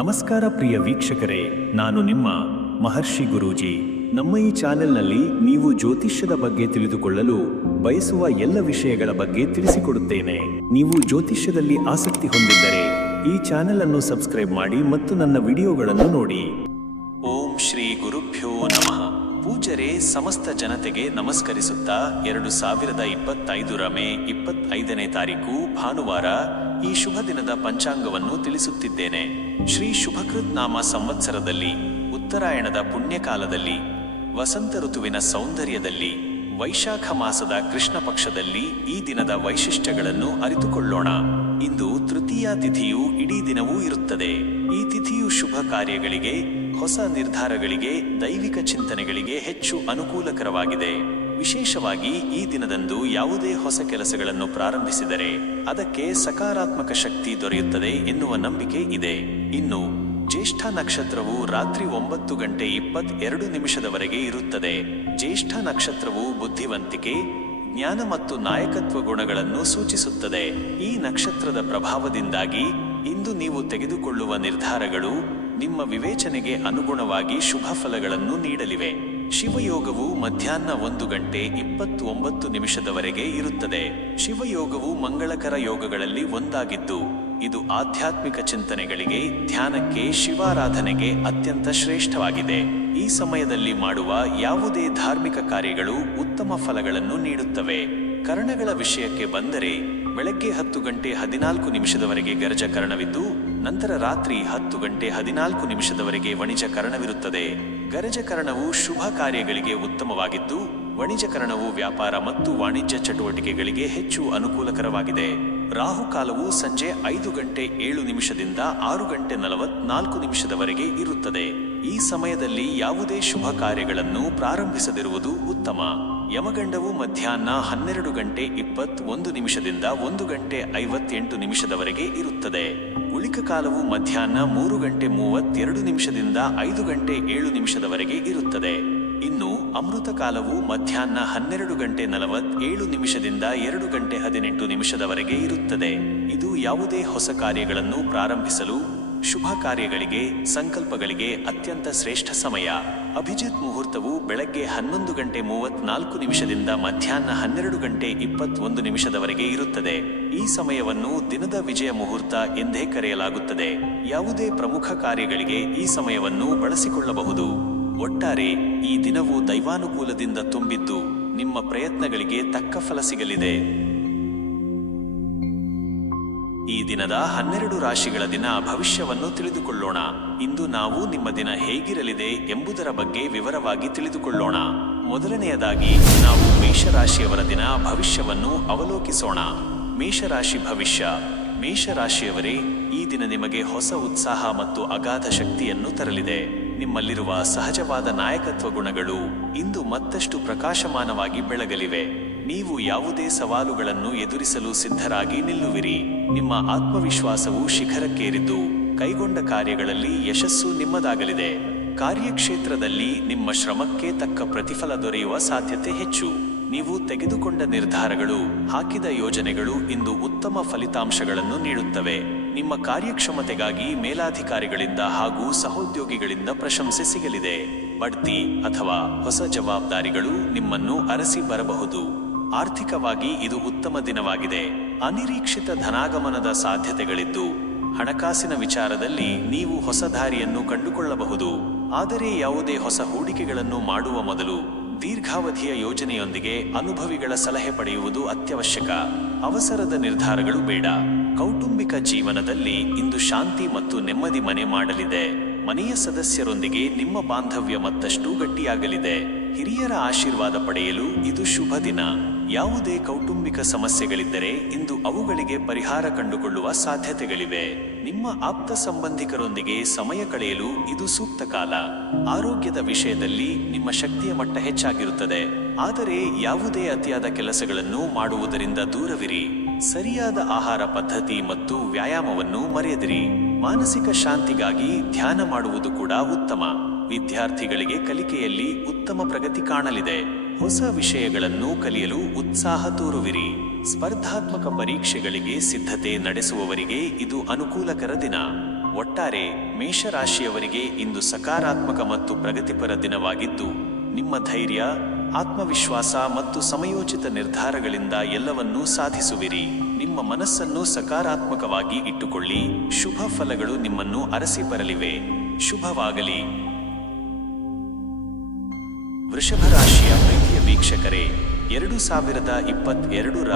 ನಮಸ್ಕಾರ ಪ್ರಿಯ ವೀಕ್ಷಕರೇ, ನಾನು ನಿಮ್ಮ ಮಹರ್ಷಿ ಗುರೂಜಿ. ನಮ್ಮ ಈ ಚಾನೆಲ್ನಲ್ಲಿ ನೀವು ಜ್ಯೋತಿಷ್ಯದ ಬಗ್ಗೆ ತಿಳಿದುಕೊಳ್ಳಲು ಬಯಸುವ ಎಲ್ಲ ವಿಷಯಗಳ ಬಗ್ಗೆ ತಿಳಿಸಿಕೊಡುತ್ತೇನೆ. ನೀವು ಜ್ಯೋತಿಷ್ಯದಲ್ಲಿ ಆಸಕ್ತಿ ಹೊಂದಿದ್ದರೆ, ಈ ಚಾನೆಲ್ ಅನ್ನು ಸಬ್ಸ್ಕ್ರೈಬ್ ಮಾಡಿ ಮತ್ತು ನನ್ನ ವಿಡಿಯೋಗಳನ್ನು ನೋಡಿ. ಓಂ ಶ್ರೀ ಗುರುಭ್ಯೋ ನಮಃ. ಪೂಜರೆ ಸಮಸ್ತ ಜನತೆಗೆ ನಮಸ್ಕರಿಸುತ್ತಾ ಎರಡು ಸಾವಿರದ ಇಪ್ಪತ್ತೈದರ ಮೇ ಇಪ್ಪತ್ತೈದನೇ ತಾರೀಕು ಭಾನುವಾರ ಈ ಶುಭ ದಿನದ ಪಂಚಾಂಗವನ್ನು ತಿಳಿಸುತ್ತಿದ್ದೇನೆ. ಶ್ರೀ ಶುಭಕೃತ್ನಾಮ ಸಂವತ್ಸರದಲ್ಲಿ, ಉತ್ತರಾಯಣದ ಪುಣ್ಯಕಾಲದಲ್ಲಿ, ವಸಂತ ಋತುವಿನ ಸೌಂದರ್ಯದಲ್ಲಿ, ವೈಶಾಖ ಮಾಸದ ಕೃಷ್ಣ ಪಕ್ಷದಲ್ಲಿ ಈ ದಿನದ ವೈಶಿಷ್ಟ್ಯಗಳನ್ನು ಅರಿತುಕೊಳ್ಳೋಣ. ಇಂದು ತೃತೀಯ ತಿಥಿಯು ಇಡೀ ದಿನವೂ ಇರುತ್ತದೆ. ಈ ತಿಥಿಯು ಶುಭ ಕಾರ್ಯಗಳಿಗೆ, ಹೊಸ ನಿರ್ಧಾರಗಳಿಗೆ, ದೈವಿಕ ಚಿಂತನೆಗಳಿಗೆ ಹೆಚ್ಚು ಅನುಕೂಲಕರವಾಗಿದೆ. ವಿಶೇಷವಾಗಿ ಈ ದಿನದಂದು ಯಾವುದೇ ಹೊಸ ಕೆಲಸಗಳನ್ನು ಪ್ರಾರಂಭಿಸಿದರೆ ಅದಕ್ಕೆ ಸಕಾರಾತ್ಮಕ ಶಕ್ತಿ ದೊರೆಯುತ್ತದೆ ಎನ್ನುವ ನಂಬಿಕೆ ಇದೆ. ಇನ್ನು ಜ್ಯೇಷ್ಠ ನಕ್ಷತ್ರವು ರಾತ್ರಿ ಒಂಬತ್ತು ಗಂಟೆ ಇಪ್ಪತ್ತೆರಡು ನಿಮಿಷದವರೆಗೆ ಇರುತ್ತದೆ. ಜ್ಯೇಷ್ಠ ನಕ್ಷತ್ರವು ಬುದ್ಧಿವಂತಿಕೆ, ಜ್ಞಾನ ಮತ್ತು ನಾಯಕತ್ವ ಗುಣಗಳನ್ನು ಸೂಚಿಸುತ್ತದೆ. ಈ ನಕ್ಷತ್ರದ ಪ್ರಭಾವದಿಂದಾಗಿ ಇಂದು ನೀವು ತೆಗೆದುಕೊಳ್ಳುವ ನಿರ್ಧಾರಗಳು ನಿಮ್ಮ ವಿವೇಚನೆಗೆ ಅನುಗುಣವಾಗಿ ಶುಭ ಫಲಗಳನ್ನು ನೀಡಲಿವೆ. ಶಿವಯೋಗವು ಮಧ್ಯಾಹ್ನ ಒಂದು ಗಂಟೆ ಇಪ್ಪತ್ತೊಂಬತ್ತು ನಿಮಿಷದವರೆಗೆ ಇರುತ್ತದೆ. ಶಿವಯೋಗವು ಮಂಗಳಕರ ಯೋಗಗಳಲ್ಲಿ ಒಂದಾಗಿದ್ದು, ಇದು ಆಧ್ಯಾತ್ಮಿಕ ಚಿಂತನೆಗಳಿಗೆ, ಧ್ಯಾನಕ್ಕೆ, ಶಿವಾರಾಧನೆಗೆ ಅತ್ಯಂತ ಶ್ರೇಷ್ಠವಾಗಿದೆ. ಈ ಸಮಯದಲ್ಲಿ ಮಾಡುವ ಯಾವುದೇ ಧಾರ್ಮಿಕ ಕಾರ್ಯಗಳು ಉತ್ತಮ ಫಲಗಳನ್ನು ನೀಡುತ್ತವೆ. ಕರ್ಣಗಳ ವಿಷಯಕ್ಕೆ ಬಂದರೆ, ಬೆಳಗ್ಗೆ ಹತ್ತು ಗಂಟೆ ಹದಿನಾಲ್ಕು ನಿಮಿಷದವರೆಗೆ ಗರಜ ಕರ್ಣವಿದ್ದು, ನಂತರ ರಾತ್ರಿ ಹತ್ತು ಗಂಟೆ ಹದಿನಾಲ್ಕು ನಿಮಿಷದವರೆಗೆ ವಣಿಜ ಕರ್ಣವಿರುತ್ತದೆ. ಗರಜ ಕರ್ಣವು ಶುಭ ಕಾರ್ಯಗಳಿಗೆ ಉತ್ತಮವಾಗಿದ್ದು ವಣಿಜಕರಣವು ವ್ಯಾಪಾರ ಮತ್ತು ವಾಣಿಜ್ಯ ಚಟುವಟಿಕೆಗಳಿಗೆ ಹೆಚ್ಚು ಅನುಕೂಲಕರವಾಗಿದೆ. ರಾಹುಕಾಲವು ಸಂಜೆ ಐದು ಗಂಟೆ ಏಳು ನಿಮಿಷದಿಂದ ಆರು ಗಂಟೆ ನಲವತ್ನಾಲ್ಕು ನಿಮಿಷದವರೆಗೆ ಇರುತ್ತದೆ. ಈ ಸಮಯದಲ್ಲಿ ಯಾವುದೇ ಶುಭ ಕಾರ್ಯಗಳನ್ನು ಪ್ರಾರಂಭಿಸದಿರುವುದು ಉತ್ತಮ. ಯಮಗಂಡವು ಮಧ್ಯಾಹ್ನ ಹನ್ನೆರಡು ಗಂಟೆ ಇಪ್ಪತ್ತೊಂದು ನಿಮಿಷದಿಂದ ಒಂದು ಗಂಟೆ ಐವತ್ತೆಂಟು ನಿಮಿಷದವರೆಗೆ ಇರುತ್ತದೆ. ಉಳಿಕ ಕಾಲವು ಮಧ್ಯಾಹ್ನ ಮೂರು ಗಂಟೆ ಮೂವತ್ತೆರಡು ನಿಮಿಷದಿಂದ ಐದು ಗಂಟೆ ಏಳು ನಿಮಿಷದವರೆಗೆ ಇರುತ್ತದೆ. ಇನ್ನು ಅಮೃತ ಕಾಲವು ಮಧ್ಯಾಹ್ನ ಹನ್ನೆರಡು ಗಂಟೆ ನಲವತ್ತೇಳು ನಿಮಿಷದಿಂದ ಎರಡು ಗಂಟೆ ಹದಿನೆಂಟು ನಿಮಿಷದವರೆಗೆ ಇರುತ್ತದೆ. ಇದು ಯಾವುದೇ ಹೊಸ ಕಾರ್ಯಗಳನ್ನು ಪ್ರಾರಂಭಿಸಲು ಶುಭ ಕಾರ್ಯಗಳಿಗೆ, ಸಂಕಲ್ಪಗಳಿಗೆ ಅತ್ಯಂತ ಶ್ರೇಷ್ಠ ಸಮಯ. ಅಭಿಜಿತ್ ಮುಹೂರ್ತವು ಬೆಳಗ್ಗೆ ಹನ್ನೊಂದು ಗಂಟೆ ಮೂವತ್ನಾಲ್ಕು ನಿಮಿಷದಿಂದ ಮಧ್ಯಾಹ್ನ ಹನ್ನೆರಡು ಗಂಟೆ ಇಪ್ಪತ್ತೊಂದು ನಿಮಿಷದವರೆಗೆ ಇರುತ್ತದೆ. ಈ ಸಮಯವನ್ನು ದಿನದ ವಿಜಯ ಮುಹೂರ್ತ ಎಂದೇ ಕರೆಯಲಾಗುತ್ತದೆ. ಯಾವುದೇ ಪ್ರಮುಖ ಕಾರ್ಯಗಳಿಗೆ ಈ ಸಮಯವನ್ನು ಬಳಸಿಕೊಳ್ಳಬಹುದು. ಒಟ್ಟಾರೆ, ಈ ದಿನವು ದೈವಾನುಕೂಲದಿಂದ ತುಂಬಿದ್ದು, ನಿಮ್ಮ ಪ್ರಯತ್ನಗಳಿಗೆ ತಕ್ಕ ಫಲ ಸಿಗಲಿದೆ. ಈ ದಿನದ ಹನ್ನೆರಡು ರಾಶಿಗಳ ದಿನ ಭವಿಷ್ಯವನ್ನು ತಿಳಿದುಕೊಳ್ಳೋಣ. ಇಂದು ನಾವು ನಿಮ್ಮ ದಿನ ಹೇಗಿರಲಿದೆ ಎಂಬುದರ ಬಗ್ಗೆ ವಿವರವಾಗಿ ತಿಳಿದುಕೊಳ್ಳೋಣ. ಮೊದಲನೆಯದಾಗಿ, ನಾವು ಮೇಷರಾಶಿಯವರ ದಿನ ಭವಿಷ್ಯವನ್ನು ಅವಲೋಕಿಸೋಣ. ಮೇಷರಾಶಿ ಭವಿಷ್ಯ. ಮೇಷರಾಶಿಯವರೇ, ಈ ದಿನ ನಿಮಗೆ ಹೊಸ ಉತ್ಸಾಹ ಮತ್ತು ಅಗಾಧ ಶಕ್ತಿಯನ್ನು ತರಲಿದೆ. ನಿಮ್ಮಲ್ಲಿರುವ ಸಹಜವಾದ ನಾಯಕತ್ವ ಗುಣಗಳು ಇಂದು ಮತ್ತಷ್ಟು ಪ್ರಕಾಶಮಾನವಾಗಿ ಬೆಳಗಲಿವೆ. ನೀವು ಯಾವುದೇ ಸವಾಲುಗಳನ್ನು ಎದುರಿಸಲು ಸಿದ್ಧರಾಗಿ ನಿಲ್ಲುವಿರಿ. ನಿಮ್ಮ ಆತ್ಮವಿಶ್ವಾಸವು ಶಿಖರಕ್ಕೇರಿದ್ದು ಕೈಗೊಂಡ ಕಾರ್ಯಗಳಲ್ಲಿ ಯಶಸ್ಸು ನಿಮ್ಮದಾಗಲಿದೆ. ಕಾರ್ಯಕ್ಷೇತ್ರದಲ್ಲಿ ನಿಮ್ಮ ಶ್ರಮಕ್ಕೆ ತಕ್ಕ ಪ್ರತಿಫಲ ದೊರೆಯುವ ಸಾಧ್ಯತೆ ಹೆಚ್ಚು. ನೀವು ತೆಗೆದುಕೊಂಡ ನಿರ್ಧಾರಗಳು, ಹಾಕಿದ ಯೋಜನೆಗಳು ಇಂದು ಉತ್ತಮ ಫಲಿತಾಂಶಗಳನ್ನು ನೀಡುತ್ತವೆ. ನಿಮ್ಮ ಕಾರ್ಯಕ್ಷಮತೆಗಾಗಿ ಮೇಲಾಧಿಕಾರಿಗಳಿಂದ ಹಾಗೂ ಸಹೋದ್ಯೋಗಿಗಳಿಂದ ಪ್ರಶಂಸೆ ಸಿಗಲಿದೆ. ಬಡ್ತಿ ಅಥವಾ ಹೊಸ ಜವಾಬ್ದಾರಿಗಳು ನಿಮ್ಮನ್ನು ಅರಸಿ ಬರಬಹುದು. ಆರ್ಥಿಕವಾಗಿ ಇದು ಉತ್ತಮ ದಿನವಾಗಿದೆ. ಅನಿರೀಕ್ಷಿತ ಧನಾಗಮನದ ಸಾಧ್ಯತೆಗಳಿದ್ದು, ಹಣಕಾಸಿನ ವಿಚಾರದಲ್ಲಿ ನೀವು ಹೊಸ ದಾರಿಯನ್ನು ಕಂಡುಕೊಳ್ಳಬಹುದು. ಆದರೆ ಯಾವುದೇ ಹೊಸ ಹೂಡಿಕೆಗಳನ್ನು ಮಾಡುವ ಮೊದಲು ದೀರ್ಘಾವಧಿಯ ಯೋಜನೆಯೊಂದಿಗೆ ಅನುಭವಿಗಳ ಸಲಹೆ ಪಡೆಯುವುದು ಅತ್ಯವಶ್ಯಕ. ಅವಸರದ ನಿರ್ಧಾರಗಳು ಬೇಡ. ಕೌಟುಂಬಿಕ ಜೀವನದಲ್ಲಿ ಇಂದು ಶಾಂತಿ ಮತ್ತು ನೆಮ್ಮದಿ ಮನೆ ಮಾಡಲಿದೆ. ಮನೆಯ ಸದಸ್ಯರೊಂದಿಗೆ ನಿಮ್ಮ ಬಾಂಧವ್ಯ ಮತ್ತಷ್ಟು ಗಟ್ಟಿಯಾಗಲಿದೆ. ಹಿರಿಯರ ಆಶೀರ್ವಾದ ಪಡೆಯಲು ಇದು ಶುಭ ದಿನ. ಯಾವುದೇ ಕೌಟುಂಬಿಕ ಸಮಸ್ಯೆಗಳಿದ್ದರೆ ಇಂದು ಅವುಗಳಿಗೆ ಪರಿಹಾರ ಕಂಡುಕೊಳ್ಳುವ ಸಾಧ್ಯತೆಗಳಿವೆ. ನಿಮ್ಮ ಆಪ್ತ ಸಂಬಂಧಿಕರೊಂದಿಗೆ ಸಮಯ ಕಳೆಯಲು ಇದು ಸೂಕ್ತ ಕಾಲ. ಆರೋಗ್ಯದ ವಿಷಯದಲ್ಲಿ ನಿಮ್ಮ ಶಕ್ತಿಯ ಮಟ್ಟ ಹೆಚ್ಚಾಗಿರುತ್ತದೆ. ಆದರೆ ಯಾವುದೇ ಅತಿಯಾದ ಕೆಲಸಗಳನ್ನು ಮಾಡುವುದರಿಂದ ದೂರವಿರಿ. ಸರಿಯಾದ ಆಹಾರ ಪದ್ಧತಿ ಮತ್ತು ವ್ಯಾಯಾಮವನ್ನು ಮರೆಯದಿರಿ. ಮಾನಸಿಕ ಶಾಂತಿಗಾಗಿ ಧ್ಯಾನ ಮಾಡುವುದು ಕೂಡ ಉತ್ತಮ. ವಿದ್ಯಾರ್ಥಿಗಳಿಗೆ ಕಲಿಕೆಯಲ್ಲಿ ಉತ್ತಮ ಪ್ರಗತಿ ಕಾಣಲಿದೆ. ಹೊಸ ವಿಷಯಗಳನ್ನು ಕಲಿಯಲು ಉತ್ಸಾಹ ತೋರುವಿರಿ. ಸ್ಪರ್ಧಾತ್ಮಕ ಪರೀಕ್ಷೆಗಳಿಗೆ ಸಿದ್ಧತೆ ನಡೆಸುವವರಿಗೆ ಇದು ಅನುಕೂಲಕರ ದಿನ. ಒಟ್ಟಾರೆ ಮೇಷರಾಶಿಯವರಿಗೆ ಇಂದು ಸಕಾರಾತ್ಮಕ ಮತ್ತು ಪ್ರಗತಿಪರ ದಿನವಾಗಿದ್ದು, ನಿಮ್ಮ ಧೈರ್ಯ, ಆತ್ಮವಿಶ್ವಾಸ ಮತ್ತು ಸಮಯೋಚಿತ ನಿರ್ಧಾರಗಳಿಂದ ಎಲ್ಲವನ್ನೂ ಸಾಧಿಸುವಿರಿ. ನಿಮ್ಮ ಮನಸ್ಸನ್ನು ಸಕಾರಾತ್ಮಕವಾಗಿ ಇಟ್ಟುಕೊಳ್ಳಿ. ಶುಭ ಫಲಗಳು ನಿಮ್ಮನ್ನು ಅರಸಿ ಬರಲಿವೆ. ಶುಭವಾಗಲಿ. ವೃಷಭ ರಾಶಿಯ ವೀಕ್ಷಕರೇ, ಎರಡು ಸಾವಿರದ ಇಪ್ಪತ್ತೆರಡರ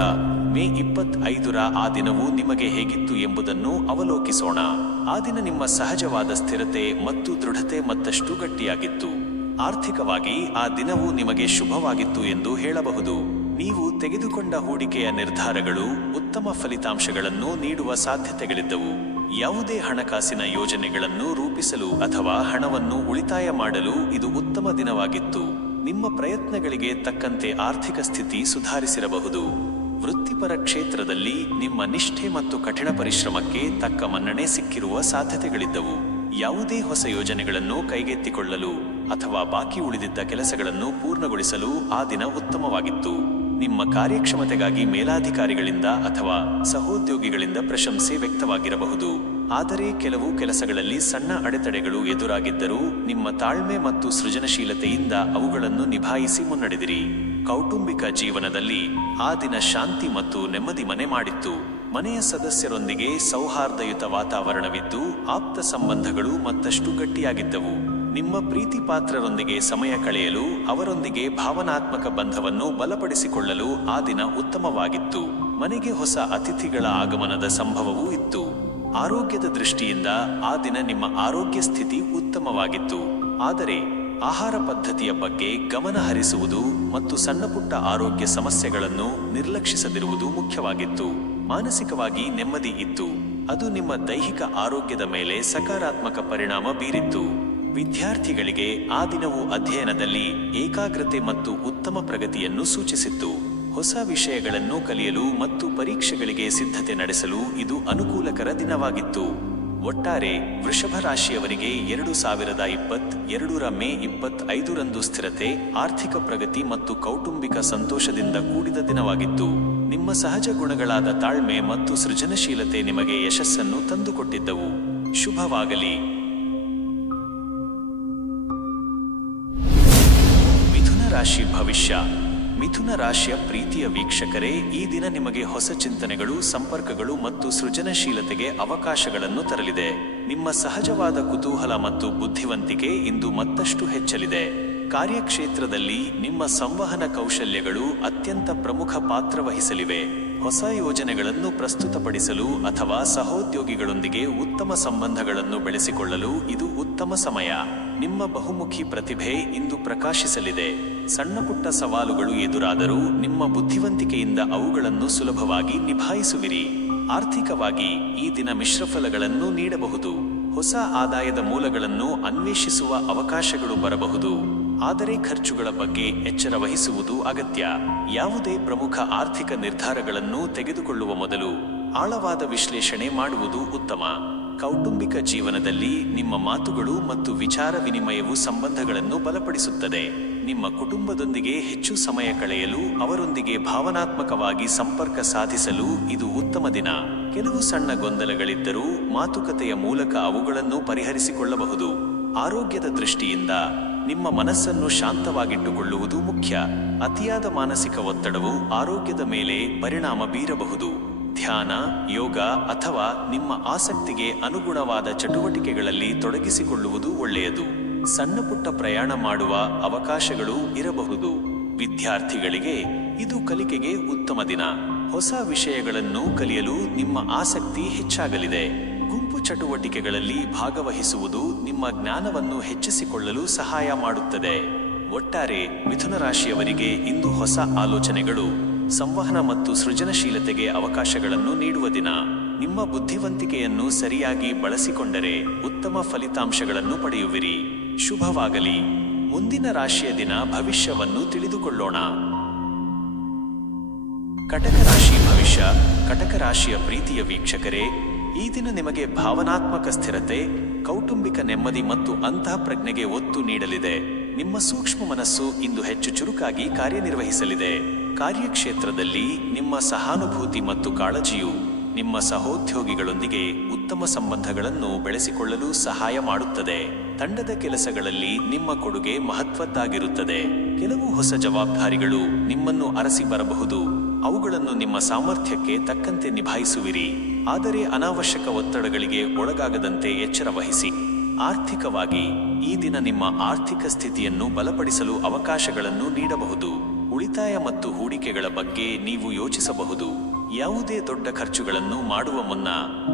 ಮೇ ಇಪ್ಪತ್ತೈದರ ಆ ದಿನವು ನಿಮಗೆ ಹೇಗಿತ್ತು ಎಂಬುದನ್ನು ಅವಲೋಕಿಸೋಣ. ಆ ದಿನ ನಿಮ್ಮ ಸಹಜವಾದ ಸ್ಥಿರತೆ ಮತ್ತು ದೃಢತೆ ಮತ್ತಷ್ಟು ಗಟ್ಟಿಯಾಗಿತ್ತು. ಆರ್ಥಿಕವಾಗಿ ಆ ದಿನವು ನಿಮಗೆ ಶುಭವಾಗಿತ್ತು ಎಂದು ಹೇಳಬಹುದು. ನೀವು ತೆಗೆದುಕೊಂಡ ಹೂಡಿಕೆಯ ನಿರ್ಧಾರಗಳು ಉತ್ತಮ ಫಲಿತಾಂಶಗಳನ್ನು ನೀಡುವ ಸಾಧ್ಯತೆಗಳಿದ್ದವು. ಯಾವುದೇ ಹಣಕಾಸಿನ ಯೋಜನೆಗಳನ್ನು ರೂಪಿಸಲು ಅಥವಾ ಹಣವನ್ನು ಉಳಿತಾಯ ಮಾಡಲು ಇದು ಉತ್ತಮ ದಿನವಾಗಿತ್ತು. ನಿಮ್ಮ ಪ್ರಯತ್ನಗಳಿಗೆ ತಕ್ಕಂತೆ ಆರ್ಥಿಕ ಸ್ಥಿತಿ ಸುಧಾರಿಸಿರಬಹುದು. ವೃತ್ತಿಪರ ಕ್ಷೇತ್ರದಲ್ಲಿ ನಿಮ್ಮ ನಿಷ್ಠೆ ಮತ್ತು ಕಠಿಣ ಪರಿಶ್ರಮಕ್ಕೆ ತಕ್ಕ ಮನ್ನಣೆ ಸಿಕ್ಕಿರುವ ಸಾಧ್ಯತೆಗಳಿದ್ದವು. ಯಾವುದೇ ಹೊಸ ಯೋಜನೆಗಳನ್ನು ಕೈಗೆತ್ತಿಕೊಳ್ಳಲು ಅಥವಾ ಬಾಕಿ ಉಳಿದಿದ್ದ ಕೆಲಸಗಳನ್ನು ಪೂರ್ಣಗೊಳಿಸಲು ಆ ದಿನ ಉತ್ತಮವಾಗಿತ್ತು. ನಿಮ್ಮ ಕಾರ್ಯಕ್ಷಮತೆಗಾಗಿ ಮೇಲಾಧಿಕಾರಿಗಳಿಂದ ಅಥವಾ ಸಹೋದ್ಯೋಗಿಗಳಿಂದ ಪ್ರಶಂಸೆ ವ್ಯಕ್ತವಾಗಿರಬಹುದು. ಆದರೆ ಕೆಲವು ಕೆಲಸಗಳಲ್ಲಿ ಸಣ್ಣ ಅಡೆತಡೆಗಳು ಎದುರಾಗಿದ್ದರೂ ನಿಮ್ಮ ತಾಳ್ಮೆ ಮತ್ತು ಸೃಜನಶೀಲತೆಯಿಂದ ಅವುಗಳನ್ನು ನಿಭಾಯಿಸಿ ಮುನ್ನಡೆದಿರಿ. ಕೌಟುಂಬಿಕ ಜೀವನದಲ್ಲಿ ಆ ದಿನ ಶಾಂತಿ ಮತ್ತು ನೆಮ್ಮದಿ ಮನೆ ಮಾಡಿತ್ತು. ಮನೆಯ ಸದಸ್ಯರೊಂದಿಗೆ ಸೌಹಾರ್ದಯುತ ವಾತಾವರಣವಿದ್ದು ಆಪ್ತ ಸಂಬಂಧಗಳು ಮತ್ತಷ್ಟು ಗಟ್ಟಿಯಾಗಿದ್ದವು. ನಿಮ್ಮ ಪ್ರೀತಿ ಪಾತ್ರರೊಂದಿಗೆ ಸಮಯ ಕಳೆಯಲು, ಅವರೊಂದಿಗೆ ಭಾವನಾತ್ಮಕ ಬಂಧವನ್ನು ಬಲಪಡಿಸಿಕೊಳ್ಳಲು ಆ ದಿನ ಉತ್ತಮವಾಗಿತ್ತು. ಮನೆಗೆ ಹೊಸ ಅತಿಥಿಗಳ ಆಗಮನದ ಸಂಭವವೂ ಇತ್ತು. ಆರೋಗ್ಯದ ದೃಷ್ಟಿಯಿಂದ ಆ ದಿನ ನಿಮ್ಮ ಆರೋಗ್ಯ ಸ್ಥಿತಿ ಉತ್ತಮವಾಗಿತ್ತು. ಆದರೆ ಆಹಾರ ಪದ್ಧತಿಯ ಬಗ್ಗೆ ಗಮನ ಹರಿಸುವುದು ಮತ್ತು ಸಣ್ಣಪುಟ್ಟ ಆರೋಗ್ಯ ಸಮಸ್ಯೆಗಳನ್ನು ನಿರ್ಲಕ್ಷಿಸದಿರುವುದು ಮುಖ್ಯವಾಗಿತ್ತು. ಮಾನಸಿಕವಾಗಿ ನೆಮ್ಮದಿ ಇತ್ತು. ಅದು ನಿಮ್ಮ ದೈಹಿಕ ಆರೋಗ್ಯದ ಮೇಲೆ ಸಕಾರಾತ್ಮಕ ಪರಿಣಾಮ ಬೀರಿತ್ತು. ವಿದ್ಯಾರ್ಥಿಗಳಿಗೆ ಆ ದಿನವು ಅಧ್ಯಯನದಲ್ಲಿ ಏಕಾಗ್ರತೆ ಮತ್ತು ಉತ್ತಮ ಪ್ರಗತಿಯನ್ನು ಸೂಚಿಸಿತ್ತು. ಹೊಸ ವಿಷಯಗಳನ್ನು ಕಲಿಯಲು ಮತ್ತು ಪರೀಕ್ಷೆಗಳಿಗೆ ಸಿದ್ಧತೆ ನಡೆಸಲು ಇದು ಅನುಕೂಲಕರ ದಿನವಾಗಿತ್ತು. ಒಟ್ಟಾರೆ, ವೃಷಭ ರಾಶಿಯವರಿಗೆ ಎರಡು ಸಾವಿರದ ಇಪ್ಪತ್ತ್ ಎರಡರ ಮೇ ಇಪ್ಪತ್ತೈದರಂದು ಸ್ಥಿರತೆ, ಆರ್ಥಿಕ ಪ್ರಗತಿ ಮತ್ತು ಕೌಟುಂಬಿಕ ಸಂತೋಷದಿಂದ ಕೂಡಿದ ದಿನವಾಗಿತ್ತು. ನಿಮ್ಮ ಸಹಜ ಗುಣಗಳಾದ ತಾಳ್ಮೆ ಮತ್ತು ಸೃಜನಶೀಲತೆ ನಿಮಗೆ ಯಶಸ್ಸನ್ನು ತಂದುಕೊಟ್ಟಿದ್ದವು. ಶುಭವಾಗಲಿ. ಮಿಥುನ ರಾಶಿ ಭವಿಷ್ಯ. ಮಿಥುನ ರಾಶಿಯ ಪ್ರೀತಿಯ ವೀಕ್ಷಕರೇ, ಈ ದಿನ ನಿಮಗೆ ಹೊಸ ಚಿಂತನೆಗಳು, ಸಂಪರ್ಕಗಳು ಮತ್ತು ಸೃಜನಶೀಲತೆಗೆ ಅವಕಾಶಗಳನ್ನು ತರಲಿದೆ. ನಿಮ್ಮ ಸಹಜವಾದ ಕುತೂಹಲ ಮತ್ತು ಬುದ್ಧಿವಂತಿಕೆ ಇಂದು ಮತ್ತಷ್ಟು ಹೆಚ್ಚಲಿದೆ. ಕಾರ್ಯಕ್ಷೇತ್ರದಲ್ಲಿ ನಿಮ್ಮ ಸಂವಹನ ಕೌಶಲ್ಯಗಳು ಅತ್ಯಂತ ಪ್ರಮುಖ ಪಾತ್ರ ವಹಿಸಲಿವೆ. ಹೊಸ ಯೋಜನೆಗಳನ್ನು ಪ್ರಸ್ತುತಪಡಿಸಲು ಅಥವಾ ಸಹೋದ್ಯೋಗಿಗಳೊಂದಿಗೆ ಉತ್ತಮ ಸಂಬಂಧಗಳನ್ನು ಬೆಳೆಸಿಕೊಳ್ಳಲು ಇದು ಉತ್ತಮ ಸಮಯ. ನಿಮ್ಮ ಬಹುಮುಖಿ ಪ್ರತಿಭೆ ಇಂದು ಪ್ರಕಾಶಿಸಲಿದೆ. ಸಣ್ಣಪುಟ್ಟ ಸವಾಲುಗಳು ಎದುರಾದರೂ ನಿಮ್ಮ ಬುದ್ಧಿವಂತಿಕೆಯಿಂದ ಅವುಗಳನ್ನು ಸುಲಭವಾಗಿ ನಿಭಾಯಿಸುವಿರಿ. ಆರ್ಥಿಕವಾಗಿ ಈ ದಿನ ಮಿಶ್ರಫಲಗಳನ್ನು ನೀಡಬಹುದು. ಹೊಸ ಆದಾಯದ ಮೂಲಗಳನ್ನು ಅನ್ವೇಷಿಸುವ ಅವಕಾಶಗಳು ಬರಬಹುದು. ಆದರೆ ಖರ್ಚುಗಳ ಬಗ್ಗೆ ಎಚ್ಚರ ವಹಿಸುವುದು ಅಗತ್ಯ. ಯಾವುದೇ ಪ್ರಮುಖ ಆರ್ಥಿಕ ನಿರ್ಧಾರಗಳನ್ನು ತೆಗೆದುಕೊಳ್ಳುವ ಮೊದಲು ಆಳವಾದ ವಿಶ್ಲೇಷಣೆ ಮಾಡುವುದು ಉತ್ತಮ. ಕೌಟುಂಬಿಕ ಜೀವನದಲ್ಲಿ ನಿಮ್ಮ ಮಾತುಗಳು ಮತ್ತು ವಿಚಾರ ವಿನಿಮಯವು ಸಂಬಂಧಗಳನ್ನು ಬಲಪಡಿಸುತ್ತದೆ. ನಿಮ್ಮ ಕುಟುಂಬದೊಂದಿಗೆ ಹೆಚ್ಚು ಸಮಯ ಕಳೆಯಲು, ಅವರೊಂದಿಗೆ ಭಾವನಾತ್ಮಕವಾಗಿ ಸಂಪರ್ಕ ಸಾಧಿಸಲು ಇದು ಉತ್ತಮ ದಿನ. ಕೆಲವು ಸಣ್ಣ ಗೊಂದಲಗಳಿದ್ದರೂ ಮಾತುಕತೆಯ ಮೂಲಕ ಅವುಗಳನ್ನು ಪರಿಹರಿಸಿಕೊಳ್ಳಬಹುದು. ಆರೋಗ್ಯದ ದೃಷ್ಟಿಯಿಂದ ನಿಮ್ಮ ಮನಸ್ಸನ್ನು ಶಾಂತವಾಗಿಟ್ಟುಕೊಳ್ಳುವುದು ಮುಖ್ಯ. ಅತಿಯಾದ ಮಾನಸಿಕ ಒತ್ತಡವು ಆರೋಗ್ಯದ ಮೇಲೆ ಪರಿಣಾಮ ಬೀರಬಹುದು. ಧ್ಯಾನ, ಯೋಗ ಅಥವಾ ನಿಮ್ಮ ಆಸಕ್ತಿಗೆ ಅನುಗುಣವಾದ ಚಟುವಟಿಕೆಗಳಲ್ಲಿ ತೊಡಗಿಸಿಕೊಳ್ಳುವುದು ಒಳ್ಳೆಯದು. ಸಣ್ಣ ಪುಟ್ಟ ಪ್ರಯಾಣ ಮಾಡುವ ಅವಕಾಶಗಳು ಇರಬಹುದು. ವಿದ್ಯಾರ್ಥಿಗಳಿಗೆ ಇದು ಕಲಿಕೆಗೆ ಉತ್ತಮ ದಿನ. ಹೊಸ ವಿಷಯಗಳನ್ನು ಕಲಿಯಲು ನಿಮ್ಮ ಆಸಕ್ತಿ ಹೆಚ್ಚಾಗಲಿದೆ. ಚಟುವಟಿಕೆಗಳಲ್ಲಿ ಭಾಗವಹಿಸುವುದು ನಿಮ್ಮ ಜ್ಞಾನವನ್ನು ಹೆಚ್ಚಿಸಿಕೊಳ್ಳಲು ಸಹಾಯ ಮಾಡುತ್ತದೆ. ಒಟ್ಟಾರೆ ಮಿಥುನ ರಾಶಿಯವರಿಗೆ ಇಂದು ಹೊಸ ಆಲೋಚನೆಗಳು, ಸಂವಹನ ಮತ್ತು ಸೃಜನಶೀಲತೆಗೆ ಅವಕಾಶಗಳನ್ನು ನೀಡುವ ದಿನ. ನಿಮ್ಮ ಬುದ್ಧಿವಂತಿಕೆಯನ್ನು ಸರಿಯಾಗಿ ಬಳಸಿಕೊಂಡರೆ ಉತ್ತಮ ಫಲಿತಾಂಶಗಳನ್ನು ಪಡೆಯುವಿರಿ. ಶುಭವಾಗಲಿ. ಮುಂದಿನ ರಾಶಿಯ ದಿನ ಭವಿಷ್ಯವನ್ನು ತಿಳಿದುಕೊಳ್ಳೋಣ. ಕಟಕ ರಾಶಿ ಭವಿಷ್ಯ. ಕಟಕ ರಾಶಿಯ ಪ್ರೀತಿಯ ವೀಕ್ಷಕರೇ ಈ ದಿನ ನಿಮಗೆ ಭಾವನಾತ್ಮಕ ಸ್ಥಿರತೆ, ಕೌಟುಂಬಿಕ ನೆಮ್ಮದಿ ಮತ್ತು ಅಂತಃಪ್ರಜ್ಞೆಗೆ ಒತ್ತು ನೀಡಲಿದೆ. ನಿಮ್ಮ ಸೂಕ್ಷ್ಮ ಮನಸ್ಸು ಇಂದು ಹೆಚ್ಚು ಚುರುಕಾಗಿ ಕಾರ್ಯನಿರ್ವಹಿಸಲಿದೆ. ಕಾರ್ಯಕ್ಷೇತ್ರದಲ್ಲಿ ನಿಮ್ಮ ಸಹಾನುಭೂತಿ ಮತ್ತು ಕಾಳಜಿಯು ನಿಮ್ಮ ಸಹೋದ್ಯೋಗಿಗಳೊಂದಿಗೆ ಉತ್ತಮ ಸಂಬಂಧಗಳನ್ನು ಬೆಳೆಸಿಕೊಳ್ಳಲು ಸಹಾಯ ಮಾಡುತ್ತದೆ. ತಂಡದ ಕೆಲಸಗಳಲ್ಲಿ ನಿಮ್ಮ ಕೊಡುಗೆ ಮಹತ್ವದ್ದಾಗಿರುತ್ತದೆ. ಕೆಲವು ಹೊಸ ಜವಾಬ್ದಾರಿಗಳು ನಿಮ್ಮನ್ನು ಅರಸಿ ಬರಬಹುದು. ಅವುಗಳನ್ನು ನಿಮ್ಮ ಸಾಮರ್ಥ್ಯಕ್ಕೆ ತಕ್ಕಂತೆ ನಿಭಾಯಿಸುವಿರಿ. ಆದರೆ ಅನಾವಶ್ಯಕ ಒತ್ತಡಗಳಿಗೆ ಒಳಗಾಗದಂತೆ ಎಚ್ಚರ ವಹಿಸಿ. ಆರ್ಥಿಕವಾಗಿ ಈ ದಿನ ನಿಮ್ಮ ಆರ್ಥಿಕ ಸ್ಥಿತಿಯನ್ನು ಬಲಪಡಿಸಲು ಅವಕಾಶಗಳನ್ನು ನೀಡಬಹುದು. ಉಳಿತಾಯ ಮತ್ತು ಹೂಡಿಕೆಗಳ ಬಗ್ಗೆ ನೀವು ಯೋಚಿಸಬಹುದು. ಯಾವುದೇ ದೊಡ್ಡ ಖರ್ಚುಗಳನ್ನು ಮಾಡುವ ಮುನ್ನ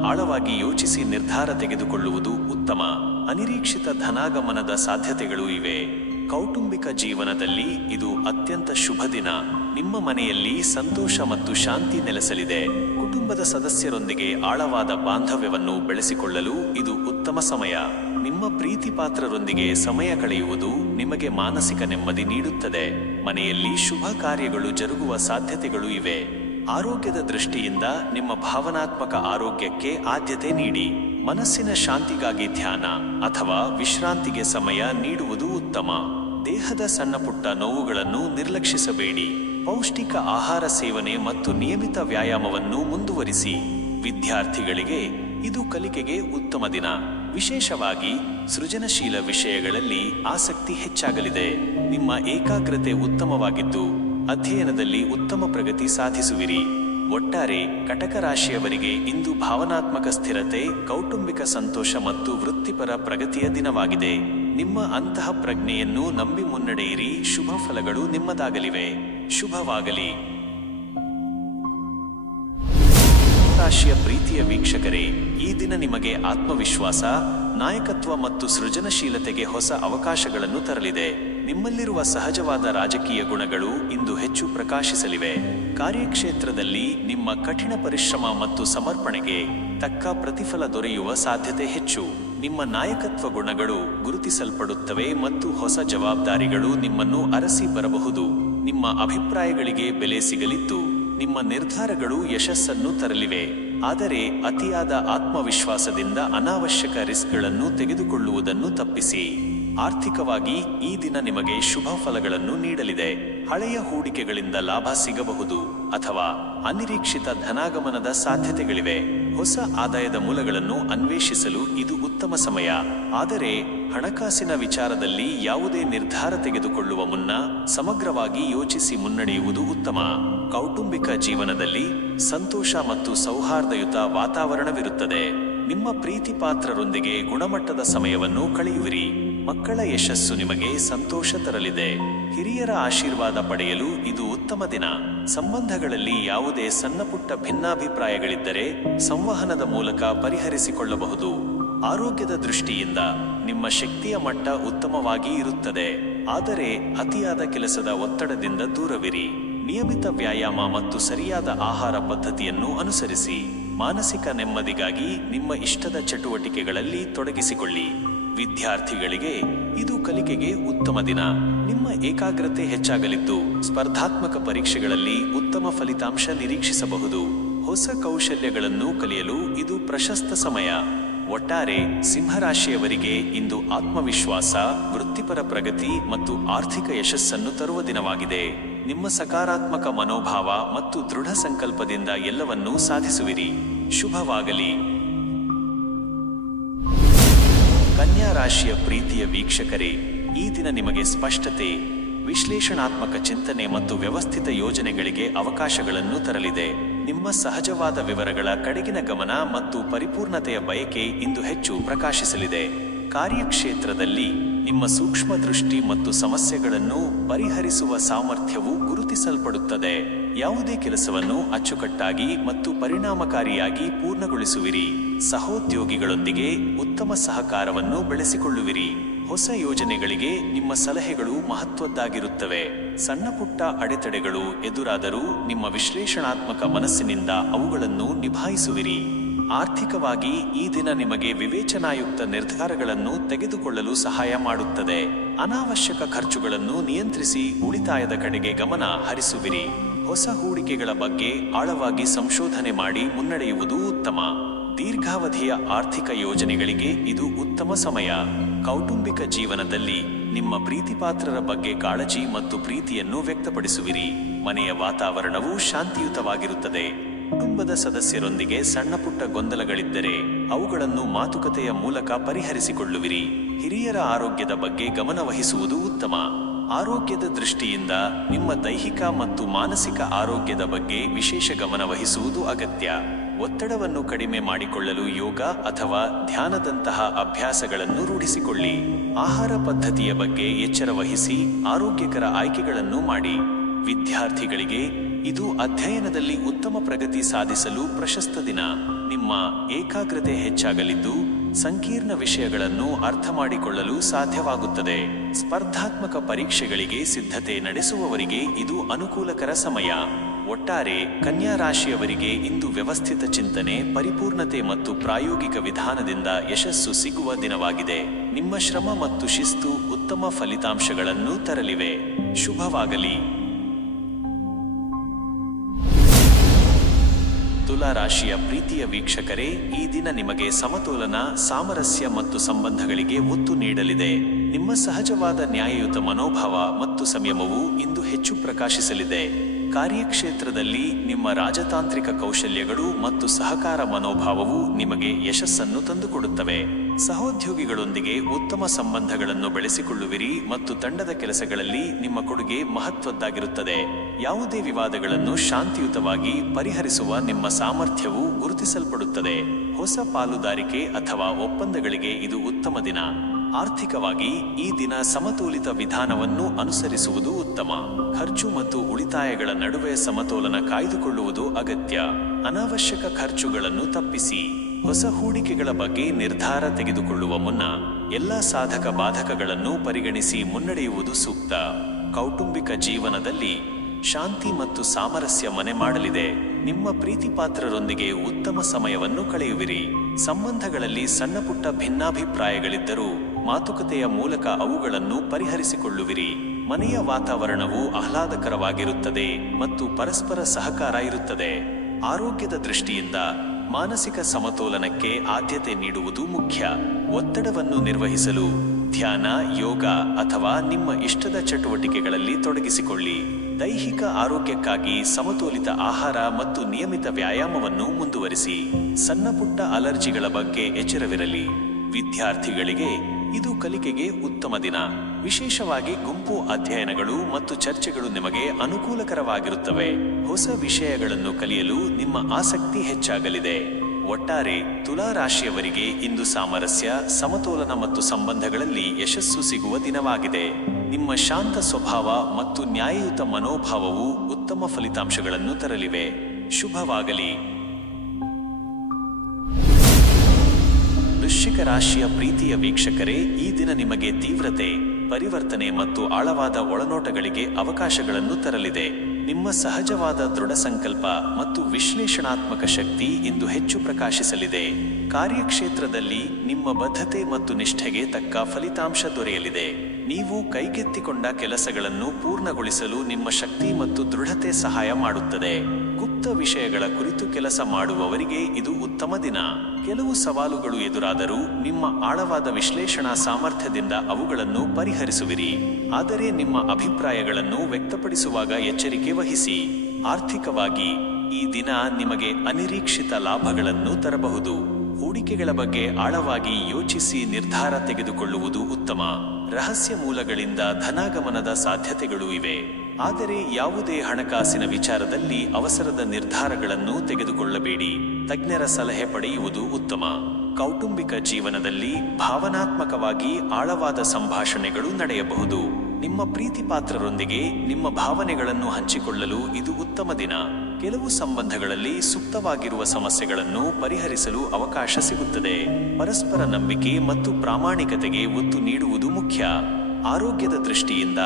ಆಳವಾಗಿ ಯೋಚಿಸಿ ನಿರ್ಧಾರ ತೆಗೆದುಕೊಳ್ಳುವುದು ಉತ್ತಮ. ಅನಿರೀಕ್ಷಿತ ಧನಾಗಮನದ ಸಾಧ್ಯತೆಗಳು ಇವೆ. ಕೌಟುಂಬಿಕ ಜೀವನದಲ್ಲಿ ಇದು ಅತ್ಯಂತ ಶುಭ ದಿನ. ನಿಮ್ಮ ಮನೆಯಲ್ಲಿ ಸಂತೋಷ ಮತ್ತು ಶಾಂತಿ ನೆಲೆಸಲಿದೆ. ಕುಟುಂಬದ ಸದಸ್ಯರೊಂದಿಗೆ ಆಳವಾದ ಬಾಂಧವ್ಯವನ್ನು ಬೆಳೆಸಿಕೊಳ್ಳಲು ಇದು ಉತ್ತಮ ಸಮಯ. ನಿಮ್ಮ ಪ್ರೀತಿ ಪಾತ್ರರೊಂದಿಗೆ ಸಮಯ ಕಳೆಯುವುದು ನಿಮಗೆ ಮಾನಸಿಕ ನೆಮ್ಮದಿ ನೀಡುತ್ತದೆ. ಮನೆಯಲ್ಲಿ ಶುಭ ಕಾರ್ಯಗಳು ಜರುಗುವ ಸಾಧ್ಯತೆಗಳು ಇವೆ. ಆರೋಗ್ಯದ ದೃಷ್ಟಿಯಿಂದ ನಿಮ್ಮ ಭಾವನಾತ್ಮಕ ಆರೋಗ್ಯಕ್ಕೆ ಆದ್ಯತೆ ನೀಡಿ. ಮನಸ್ಸಿನ ಶಾಂತಿಗಾಗಿ ಧ್ಯಾನ ಅಥವಾ ವಿಶ್ರಾಂತಿಗೆ ಸಮಯ ನೀಡುವುದು ಉತ್ತಮ. ದೇಹದ ಸಣ್ಣಪುಟ್ಟ ನೋವುಗಳನ್ನು ನಿರ್ಲಕ್ಷಿಸಬೇಡಿ. ಪೌಷ್ಟಿಕ ಆಹಾರ ಸೇವನೆ ಮತ್ತು ನಿಯಮಿತ ವ್ಯಾಯಾಮವನ್ನು ಮುಂದುವರಿಸಿ. ವಿದ್ಯಾರ್ಥಿಗಳಿಗೆ ಇದು ಕಲಿಕೆಗೆ ಉತ್ತಮ ದಿನ. ವಿಶೇಷವಾಗಿ ಸೃಜನಶೀಲ ವಿಷಯಗಳಲ್ಲಿ ಆಸಕ್ತಿ ಹೆಚ್ಚಾಗಲಿದೆ. ನಿಮ್ಮ ಏಕಾಗ್ರತೆ ಉತ್ತಮವಾಗಿದ್ದು, ಅಧ್ಯಯನದಲ್ಲಿ ಉತ್ತಮ ಪ್ರಗತಿ ಸಾಧಿಸುವಿರಿ. ಒಟ್ಟಾರೆ ಕಟಕ ರಾಶಿಯವರಿಗೆ ಇಂದು ಭಾವನಾತ್ಮಕ ಸ್ಥಿರತೆ, ಕೌಟುಂಬಿಕ ಸಂತೋಷ ಮತ್ತು ವೃತ್ತಿಪರ ಪ್ರಗತಿಯ ದಿನವಾಗಿದೆ. ನಿಮ್ಮ ಅಂತಹ ಪ್ರಜ್ಞೆಯನ್ನು ನಂಬಿ ಮುನ್ನಡೆಯಿರಿ. ಶುಭ ಫಲಗಳು ನಿಮ್ಮದಾಗಲಿವೆ. ಶುಭವಾಗಲಿ. ರಾಶಿಯ ಪ್ರೀತಿಯ ವೀಕ್ಷಕರೇ, ಈ ದಿನ ನಿಮಗೆ ಆತ್ಮವಿಶ್ವಾಸ, ನಾಯಕತ್ವ ಮತ್ತು ಸೃಜನಶೀಲತೆಗೆ ಹೊಸ ಅವಕಾಶಗಳನ್ನು ತರಲಿದೆ. ನಿಮ್ಮಲ್ಲಿರುವ ಸಹಜವಾದ ರಾಜಕೀಯ ಗುಣಗಳು ಇಂದು ಹೆಚ್ಚು ಪ್ರಕಾಶಿಸಲಿವೆ. ಕಾರ್ಯಕ್ಷೇತ್ರದಲ್ಲಿ ನಿಮ್ಮ ಕಠಿಣ ಪರಿಶ್ರಮ ಮತ್ತು ಸಮರ್ಪಣೆಗೆ ತಕ್ಕ ಪ್ರತಿಫಲ ದೊರೆಯುವ ಸಾಧ್ಯತೆ ಹೆಚ್ಚು. ನಿಮ್ಮ ನಾಯಕತ್ವ ಗುಣಗಳು ಗುರುತಿಸಲ್ಪಡುತ್ತವೆ ಮತ್ತು ಹೊಸ ಜವಾಬ್ದಾರಿಗಳು ನಿಮ್ಮನ್ನು ಅರಸಿ ಬರಬಹುದು. ನಿಮ್ಮ ಅಭಿಪ್ರಾಯಗಳಿಗೆ ಬೆಲೆ ಸಿಗಲಿದ್ದು, ನಿಮ್ಮ ನಿರ್ಧಾರಗಳು ಯಶಸ್ಸನ್ನು ತರಲಿವೆ. ಆದರೆ ಅತಿಯಾದ ಆತ್ಮವಿಶ್ವಾಸದಿಂದ ಅನಾವಶ್ಯಕ ರಿಸ್ಕ್ಗಳನ್ನು ತೆಗೆದುಕೊಳ್ಳುವುದನ್ನು ತಪ್ಪಿಸಿ. ಆರ್ಥಿಕವಾಗಿ ಈ ದಿನ ನಿಮಗೆ ಶುಭ ಫಲಗಳನ್ನು ನೀಡಲಿದೆ. ಹಳೆಯ ಹೂಡಿಕೆಗಳಿಂದ ಲಾಭ ಸಿಗಬಹುದು ಅಥವಾ ಅನಿರೀಕ್ಷಿತ ಧನಾಗಮನದ ಸಾಧ್ಯತೆಗಳಿವೆ. ಹೊಸ ಆದಾಯದ ಮೂಲಗಳನ್ನು ಅನ್ವೇಷಿಸಲು ಇದು ಉತ್ತಮ ಸಮಯ. ಆದರೆ ಹಣಕಾಸಿನ ವಿಚಾರದಲ್ಲಿ ಯಾವುದೇ ನಿರ್ಧಾರ ತೆಗೆದುಕೊಳ್ಳುವ ಮುನ್ನ ಸಮಗ್ರವಾಗಿ ಯೋಚಿಸಿ ಮುನ್ನಡೆಯುವುದು ಉತ್ತಮ. ಕೌಟುಂಬಿಕ ಜೀವನದಲ್ಲಿ ಸಂತೋಷ ಮತ್ತು ಸೌಹಾರ್ದಯುತ ವಾತಾವರಣವಿರುತ್ತದೆ. ನಿಮ್ಮ ಪ್ರೀತಿ ಪಾತ್ರರೊಂದಿಗೆ ಗುಣಮಟ್ಟದ ಸಮಯವನ್ನು ಕಳೆಯುವಿರಿ. ಮಕ್ಕಳ ಯಶಸ್ಸು ನಿಮಗೆ ಸಂತೋಷ ತರಲಿದೆ. ಹಿರಿಯರ ಆಶೀರ್ವಾದ ಪಡೆಯಲು ಇದು ಉತ್ತಮ ದಿನ. ಸಂಬಂಧಗಳಲ್ಲಿ ಯಾವುದೇ ಸಣ್ಣಪುಟ್ಟ ಭಿನ್ನಾಭಿಪ್ರಾಯಗಳಿದ್ದರೆ ಸಂವಹನದ ಮೂಲಕ ಪರಿಹರಿಸಿಕೊಳ್ಳಬಹುದು. ಆರೋಗ್ಯದ ದೃಷ್ಟಿಯಿಂದ ನಿಮ್ಮ ಶಕ್ತಿಯ ಮಟ್ಟ ಉತ್ತಮವಾಗಿ ಇರುತ್ತದೆ. ಆದರೆ ಅತಿಯಾದ ಕೆಲಸದ ಒತ್ತಡದಿಂದ ದೂರವಿರಿ. ನಿಯಮಿತ ವ್ಯಾಯಾಮ ಮತ್ತು ಸರಿಯಾದ ಆಹಾರ ಪದ್ಧತಿಯನ್ನು ಅನುಸರಿಸಿ. ಮಾನಸಿಕ ನೆಮ್ಮದಿಗಾಗಿ ನಿಮ್ಮ ಇಷ್ಟದ ಚಟುವಟಿಕೆಗಳಲ್ಲಿ ತೊಡಗಿಸಿಕೊಳ್ಳಿ. ವಿದ್ಯಾರ್ಥಿಗಳಿಗೆ ಇದು ಕಲಿಕೆಗೆ ಉತ್ತಮ ದಿನ. ನಿಮ್ಮ ಏಕಾಗ್ರತೆ ಹೆಚ್ಚಾಗಲಿದ್ದು ಸ್ಪರ್ಧಾತ್ಮಕ ಪರೀಕ್ಷೆಗಳಲ್ಲಿ ಉತ್ತಮ ಫಲಿತಾಂಶ ನಿರೀಕ್ಷಿಸಬಹುದು. ಹೊಸ ಕೌಶಲ್ಯಗಳನ್ನು ಕಲಿಯಲು ಇದು ಪ್ರಶಸ್ತ ಸಮಯ. ಒಟ್ಟಾರೆ ಸಿಂಹರಾಶಿಯವರಿಗೆ ಇಂದು ಆತ್ಮವಿಶ್ವಾಸ, ವೃತ್ತಿಪರ ಪ್ರಗತಿ ಮತ್ತು ಆರ್ಥಿಕ ಯಶಸ್ಸನ್ನು ತರುವ ದಿನವಾಗಿದೆ. ನಿಮ್ಮ ಸಕಾರಾತ್ಮಕ ಮನೋಭಾವ ಮತ್ತು ದೃಢ ಸಂಕಲ್ಪದಿಂದ ಎಲ್ಲವನ್ನೂ ಸಾಧಿಸುವಿರಿ. ಶುಭವಾಗಲಿ. ಕನ್ಯಾ ರಾಶಿಯ ಪ್ರೀತಿಯ ವೀಕ್ಷಕರೇ, ಈ ದಿನ ನಿಮಗೆ ಸ್ಪಷ್ಟತೆ, ವಿಶ್ಲೇಷಣಾತ್ಮಕ ಚಿಂತನೆ ಮತ್ತು ವ್ಯವಸ್ಥಿತ ಯೋಜನೆಗಳಿಗೆ ಅವಕಾಶಗಳನ್ನು ತರಲಿದೆ. ನಿಮ್ಮ ಸಹಜವಾದ ವಿವರಗಳ ಕಡೆಗಿನ ಗಮನ ಮತ್ತು ಪರಿಪೂರ್ಣತೆಯ ಬಯಕೆ ಇಂದು ಹೆಚ್ಚು ಪ್ರಕಾಶಿಸಲಿದೆ. ಕಾರ್ಯಕ್ಷೇತ್ರದಲ್ಲಿ ನಿಮ್ಮ ಸೂಕ್ಷ್ಮ ದೃಷ್ಟಿ ಮತ್ತು ಸಮಸ್ಯೆಗಳನ್ನು ಪರಿಹರಿಸುವ ಸಾಮರ್ಥ್ಯವು ಗುರುತಿಸಲ್ಪಡುತ್ತದೆ. ಯಾವುದೇ ಕೆಲಸವನ್ನು ಅಚ್ಚುಕಟ್ಟಾಗಿ ಮತ್ತು ಪರಿಣಾಮಕಾರಿಯಾಗಿ ಪೂರ್ಣಗೊಳಿಸುವಿರಿ. ಸಹೋದ್ಯೋಗಿಗಳೊಂದಿಗೆ ಉತ್ತಮ ಸಹಕಾರವನ್ನು ಬೆಳೆಸಿಕೊಳ್ಳುವಿರಿ. ಹೊಸ ಯೋಜನೆಗಳಿಗೆ ನಿಮ್ಮ ಸಲಹೆಗಳು ಮಹತ್ವದ್ದಾಗಿರುತ್ತವೆ. ಸಣ್ಣಪುಟ್ಟ ಅಡೆತಡೆಗಳು ಎದುರಾದರೂ ನಿಮ್ಮ ವಿಶ್ಲೇಷಣಾತ್ಮಕ ಮನಸ್ಸಿನಿಂದ ಅವುಗಳನ್ನು ನಿಭಾಯಿಸುವಿರಿ. ಆರ್ಥಿಕವಾಗಿ ಈ ದಿನ ನಿಮಗೆ ವಿವೇಚನಾಯುಕ್ತ ನಿರ್ಧಾರಗಳನ್ನು ತೆಗೆದುಕೊಳ್ಳಲು ಸಹಾಯ ಮಾಡುತ್ತದೆ. ಅನಾವಶ್ಯಕ ಖರ್ಚುಗಳನ್ನು ನಿಯಂತ್ರಿಸಿ ಉಳಿತಾಯದ ಕಡೆಗೆ ಗಮನ ಹರಿಸುವಿರಿ. ಹೊಸ ಹೂಡಿಕೆಗಳ ಬಗ್ಗೆ ಆಳವಾಗಿ ಸಂಶೋಧನೆ ಮಾಡಿ ಮುನ್ನಡೆಯುವುದು ಉತ್ತಮ. ದೀರ್ಘಾವಧಿಯ ಆರ್ಥಿಕ ಯೋಜನೆಗಳಿಗೆ ಇದು ಉತ್ತಮ ಸಮಯ. ಕೌಟುಂಬಿಕ ಜೀವನದಲ್ಲಿ ನಿಮ್ಮ ಪ್ರೀತಿಪಾತ್ರರ ಬಗ್ಗೆ ಕಾಳಜಿ ಮತ್ತು ಪ್ರೀತಿಯನ್ನು ವ್ಯಕ್ತಪಡಿಸುವಿರಿ. ಮನೆಯ ವಾತಾವರಣವು ಶಾಂತಿಯುತವಾಗಿರುತ್ತದೆ. ಕುಟುಂಬದ ಸದಸ್ಯರೊಂದಿಗೆ ಸಣ್ಣಪುಟ್ಟ ಗೊಂದಲಗಳಿದ್ದರೆ ಅವುಗಳನ್ನು ಮಾತುಕತೆಯ ಮೂಲಕ ಪರಿಹರಿಸಿಕೊಳ್ಳುವಿರಿ. ಹಿರಿಯರ ಆರೋಗ್ಯದ ಬಗ್ಗೆ ಗಮನವಹಿಸುವುದು ಉತ್ತಮ. ಆರೋಗ್ಯದ ದೃಷ್ಟಿಯಿಂದ ನಿಮ್ಮ ದೈಹಿಕ ಮತ್ತು ಮಾನಸಿಕ ಆರೋಗ್ಯದ ಬಗ್ಗೆ ವಿಶೇಷ ಗಮನವಹಿಸುವುದು ಅಗತ್ಯ. ಒತ್ತಡವನ್ನು ಕಡಿಮೆ ಮಾಡಿಕೊಳ್ಳಲು ಯೋಗ ಅಥವಾ ಧ್ಯಾನದಂತಹ ಅಭ್ಯಾಸಗಳನ್ನು ರೂಢಿಸಿಕೊಳ್ಳಿ. ಆಹಾರ ಪದ್ಧತಿಯ ಬಗ್ಗೆ ಎಚ್ಚರ ವಹಿಸಿ ಆರೋಗ್ಯಕರ ಆಯ್ಕೆಗಳನ್ನು ಮಾಡಿ. ವಿದ್ಯಾರ್ಥಿಗಳಿಗೆ ಇದು ಅಧ್ಯಯನದಲ್ಲಿ ಉತ್ತಮ ಪ್ರಗತಿ ಸಾಧಿಸಲು ಪ್ರಶಸ್ತ ದಿನ. ನಿಮ್ಮ ಏಕಾಗ್ರತೆ ಹೆಚ್ಚಾಗಲಿದ್ದು ಸಂಕೀರ್ಣ ವಿಷಯಗಳನ್ನು ಅರ್ಥ ಮಾಡಿಕೊಳ್ಳಲು ಸಾಧ್ಯವಾಗುತ್ತದೆ. ಸ್ಪರ್ಧಾತ್ಮಕ ಪರೀಕ್ಷೆಗಳಿಗೆ ಸಿದ್ಧತೆ ನಡೆಸುವವರಿಗೆ ಇದು ಅನುಕೂಲಕರ ಸಮಯ. ಒಟ್ಟಾರೆ ಕನ್ಯಾ ರಾಶಿಯವರಿಗೆ ಇಂದು ವ್ಯವಸ್ಥಿತ ಚಿಂತನೆ, ಪರಿಪೂರ್ಣತೆ ಮತ್ತು ಪ್ರಾಯೋಗಿಕ ವಿಧಾನದಿಂದ ಯಶಸ್ಸು ಸಿಗುವ ದಿನವಾಗಿದೆ. ನಿಮ್ಮ ಶ್ರಮ ಮತ್ತು ಶಿಸ್ತು ಉತ್ತಮ ಫಲಿತಾಂಶಗಳನ್ನು ತರಲಿವೆ. ಶುಭವಾಗಲಿ. ತುಲಾ ರಾಶಿಯ ಪ್ರೀತಿಯ ವೀಕ್ಷಕರೇ, ಈ ದಿನ ನಿಮಗೆ ಸಮತೋಲನ, ಸಾಮರಸ್ಯ ಮತ್ತು ಸಂಬಂಧಗಳಿಗೆ ಒತ್ತು ನೀಡಲಿದೆ. ನಿಮ್ಮ ಸಹಜವಾದ ನ್ಯಾಯಯುತ ಮನೋಭಾವ ಮತ್ತು ಸಂಯಮವು ಇಂದು ಹೆಚ್ಚು ಪ್ರಕಾಶಿಸಲಿದೆ. ಕಾರ್ಯಕ್ಷೇತ್ರದಲ್ಲಿ ನಿಮ್ಮ ರಾಜತಾಂತ್ರಿಕ ಕೌಶಲ್ಯಗಳು ಮತ್ತು ಸಹಕಾರ ಮನೋಭಾವವು ನಿಮಗೆ ಯಶಸ್ಸನ್ನು ತಂದುಕೊಡುತ್ತವೆ. ಸಹೋದ್ಯೋಗಿಗಳೊಂದಿಗೆ ಉತ್ತಮ ಸಂಬಂಧಗಳನ್ನು ಬೆಳೆಸಿಕೊಳ್ಳುವಿರಿ ಮತ್ತು ತಂಡದ ಕೆಲಸಗಳಲ್ಲಿ ನಿಮ್ಮ ಕೊಡುಗೆ ಮಹತ್ವದ್ದಾಗಿರುತ್ತದೆ. ಯಾವುದೇ ವಿವಾದಗಳನ್ನು ಶಾಂತಿಯುತವಾಗಿ ಪರಿಹರಿಸುವ ನಿಮ್ಮ ಸಾಮರ್ಥ್ಯವು ಗುರುತಿಸಲ್ಪಡುತ್ತದೆ. ಹೊಸ ಪಾಲುದಾರಿಕೆ ಅಥವಾ ಒಪ್ಪಂದಗಳಿಗೆ ಇದು ಉತ್ತಮ ದಿನ. ಆರ್ಥಿಕವಾಗಿ ಈ ದಿನ ಸಮತೋಲಿತ ವಿಧಾನವನ್ನು ಅನುಸರಿಸುವುದು ಉತ್ತಮ. ಖರ್ಚು ಮತ್ತು ಉಳಿತಾಯಗಳ ನಡುವೆ ಸಮತೋಲನ ಕಾಯ್ದುಕೊಳ್ಳುವುದು ಅಗತ್ಯ. ಅನಾವಶ್ಯಕ ಖರ್ಚುಗಳನ್ನು ತಪ್ಪಿಸಿ. ಹೊಸ ಹೂಡಿಕೆಗಳ ಬಗ್ಗೆ ನಿರ್ಧಾರ ತೆಗೆದುಕೊಳ್ಳುವ ಮುನ್ನ ಎಲ್ಲ ಸಾಧಕ ಬಾಧಕಗಳನ್ನು ಪರಿಗಣಿಸಿ ಮುನ್ನಡೆಯುವುದು ಸೂಕ್ತ. ಕೌಟುಂಬಿಕ ಜೀವನದಲ್ಲಿ ಶಾಂತಿ ಮತ್ತು ಸಾಮರಸ್ಯ ಮನೆ ಮಾಡಲಿದೆ. ನಿಮ್ಮ ಪ್ರೀತಿಪಾತ್ರರೊಂದಿಗೆ ಉತ್ತಮ ಸಮಯವನ್ನು ಕಳೆಯುವಿರಿ. ಸಂಬಂಧಗಳಲ್ಲಿ ಸಣ್ಣಪುಟ್ಟ ಭಿನ್ನಾಭಿಪ್ರಾಯಗಳಿದ್ದರೂ ಮಾತುಕತೆಯ ಮೂಲಕ ಅವುಗಳನ್ನು ಪರಿಹರಿಸಿಕೊಳ್ಳುವಿರಿ. ಮನೆಯ ವಾತಾವರಣವು ಆಹ್ಲಾದಕರವಾಗಿರುತ್ತದೆ ಮತ್ತು ಪರಸ್ಪರ ಸಹಕಾರ ಇರುತ್ತದೆ. ಆರೋಗ್ಯದ ದೃಷ್ಟಿಯಿಂದ ಮಾನಸಿಕ ಸಮತೋಲನಕ್ಕೆ ಆದ್ಯತೆ ನೀಡುವುದು ಮುಖ್ಯ. ಒತ್ತಡವನ್ನು ನಿರ್ವಹಿಸಲು ಧ್ಯಾನ, ಯೋಗ ಅಥವಾ ನಿಮ್ಮ ಇಷ್ಟದ ಚಟುವಟಿಕೆಗಳಲ್ಲಿ ತೊಡಗಿಸಿಕೊಳ್ಳಿ. ದೈಹಿಕ ಆರೋಗ್ಯಕ್ಕಾಗಿ ಸಮತೋಲಿತ ಆಹಾರ ಮತ್ತು ನಿಯಮಿತ ವ್ಯಾಯಾಮವನ್ನು ಮುಂದುವರಿಸಿ. ಸಣ್ಣಪುಟ್ಟ ಅಲರ್ಜಿಗಳ ಬಗ್ಗೆ ಎಚ್ಚರವಿರಲಿ. ವಿದ್ಯಾರ್ಥಿಗಳಿಗೆ ಇದು ಕಲಿಕೆಗೆ ಉತ್ತಮ ದಿನ. ವಿಶೇಷವಾಗಿ ಗುಂಪು ಅಧ್ಯಯನಗಳು ಮತ್ತು ಚರ್ಚೆಗಳು ನಿಮಗೆ ಅನುಕೂಲಕರವಾಗಿರುತ್ತವೆ. ಹೊಸ ವಿಷಯಗಳನ್ನು ಕಲಿಯಲು ನಿಮ್ಮ ಆಸಕ್ತಿ ಹೆಚ್ಚಾಗಲಿದೆ. ಒಟ್ಟಾರೆ, ತುಲಾ ರಾಶಿಯವರಿಗೆ ಇಂದು ಸಾಮರಸ್ಯ, ಸಮತೋಲನ ಮತ್ತು ಸಂಬಂಧಗಳಲ್ಲಿ ಯಶಸ್ಸು ಸಿಗುವ ದಿನವಾಗಿದೆ. ನಿಮ್ಮ ಶಾಂತ ಸ್ವಭಾವ ಮತ್ತು ನ್ಯಾಯಯುತ ಮನೋಭಾವವು ಉತ್ತಮ ಫಲಿತಾಂಶಗಳನ್ನು ತರಲಿವೆ. ಶುಭವಾಗಲಿ. ವೃಶ್ಚಿಕ ರಾಶಿಯ ಪ್ರೀತಿಯ ವೀಕ್ಷಕರೇ, ಈ ದಿನ ನಿಮಗೆ ತೀವ್ರತೆ, ಪರಿವರ್ತನೆ ಮತ್ತು ಆಳವಾದ ಒಳನೋಟಗಳಿಗೆ ಅವಕಾಶಗಳನ್ನು ತರಲಿದೆ. ನಿಮ್ಮ ಸಹಜವಾದ ದೃಢ ಸಂಕಲ್ಪ ಮತ್ತು ವಿಶ್ಲೇಷಣಾತ್ಮಕ ಶಕ್ತಿ ಇಂದು ಹೆಚ್ಚು ಪ್ರಕಾಶಿಸಲಿದೆ. ಕಾರ್ಯಕ್ಷೇತ್ರದಲ್ಲಿ ನಿಮ್ಮ ಬದ್ಧತೆ ಮತ್ತು ನಿಷ್ಠೆಗೆ ತಕ್ಕ ಫಲಿತಾಂಶ ದೊರೆಯಲಿದೆ. ನೀವು ಕೈಗೆತ್ತಿಕೊಂಡ ಕೆಲಸಗಳನ್ನು ಪೂರ್ಣಗೊಳಿಸಲು ನಿಮ್ಮ ಶಕ್ತಿ ಮತ್ತು ದೃಢತೆ ಸಹಾಯ ಮಾಡುತ್ತದೆ. ಗುಪ್ತ ವಿಷಯಗಳ ಕುರಿತು ಕೆಲಸ ಮಾಡುವವರಿಗೆ ಇದು ಉತ್ತಮ ದಿನ. ಕೆಲವು ಸವಾಲುಗಳು ಎದುರಾದರೂ ನಿಮ್ಮ ಆಳವಾದ ವಿಶ್ಲೇಷಣಾ ಸಾಮರ್ಥ್ಯದಿಂದ ಅವುಗಳನ್ನು ಪರಿಹರಿಸುವಿರಿ. ಆದರೆ ನಿಮ್ಮ ಅಭಿಪ್ರಾಯಗಳನ್ನು ವ್ಯಕ್ತಪಡಿಸುವಾಗ ಎಚ್ಚರಿಕೆ ವಹಿಸಿ. ಆರ್ಥಿಕವಾಗಿ ಈ ದಿನ ನಿಮಗೆ ಅನಿರೀಕ್ಷಿತ ಲಾಭಗಳನ್ನು ತರಬಹುದು. ಹೂಡಿಕೆಗಳ ಬಗ್ಗೆ ಆಳವಾಗಿ ಯೋಚಿಸಿ ನಿರ್ಧಾರ ತೆಗೆದುಕೊಳ್ಳುವುದು ಉತ್ತಮ. ರಹಸ್ಯ ಮೂಲಗಳಿಂದ ಧನಾಗಮನದ ಸಾಧ್ಯತೆಗಳು ಇವೆ. ಆದರೆ ಯಾವುದೇ ಹಣಕಾಸಿನ ವಿಚಾರದಲ್ಲಿ ಅವಸರದ ನಿರ್ಧಾರಗಳನ್ನು ತೆಗೆದುಕೊಳ್ಳಬೇಡಿ. ತಜ್ಞರ ಸಲಹೆ ಪಡೆಯುವುದು ಉತ್ತಮ. ಕೌಟುಂಬಿಕ ಜೀವನದಲ್ಲಿ ಭಾವನಾತ್ಮಕವಾಗಿ ಆಳವಾದ ಸಂಭಾಷಣೆಗಳು ನಡೆಯಬಹುದು. ನಿಮ್ಮ ಪ್ರೀತಿಪಾತ್ರರೊಂದಿಗೆ ನಿಮ್ಮ ಭಾವನೆಗಳನ್ನು ಹಂಚಿಕೊಳ್ಳಲು ಇದು ಉತ್ತಮ ದಿನ. ಕೆಲವು ಸಂಬಂಧಗಳಲ್ಲಿ ಸುಪ್ತವಾಗಿರುವ ಸಮಸ್ಯೆಗಳನ್ನು ಪರಿಹರಿಸಲು ಅವಕಾಶ ಸಿಗುತ್ತದೆ. ಪರಸ್ಪರ ನಂಬಿಕೆ ಮತ್ತು ಪ್ರಾಮಾಣಿಕತೆಗೆ ಒತ್ತು ನೀಡುವುದು ಮುಖ್ಯ. ಆರೋಗ್ಯದ ದೃಷ್ಟಿಯಿಂದ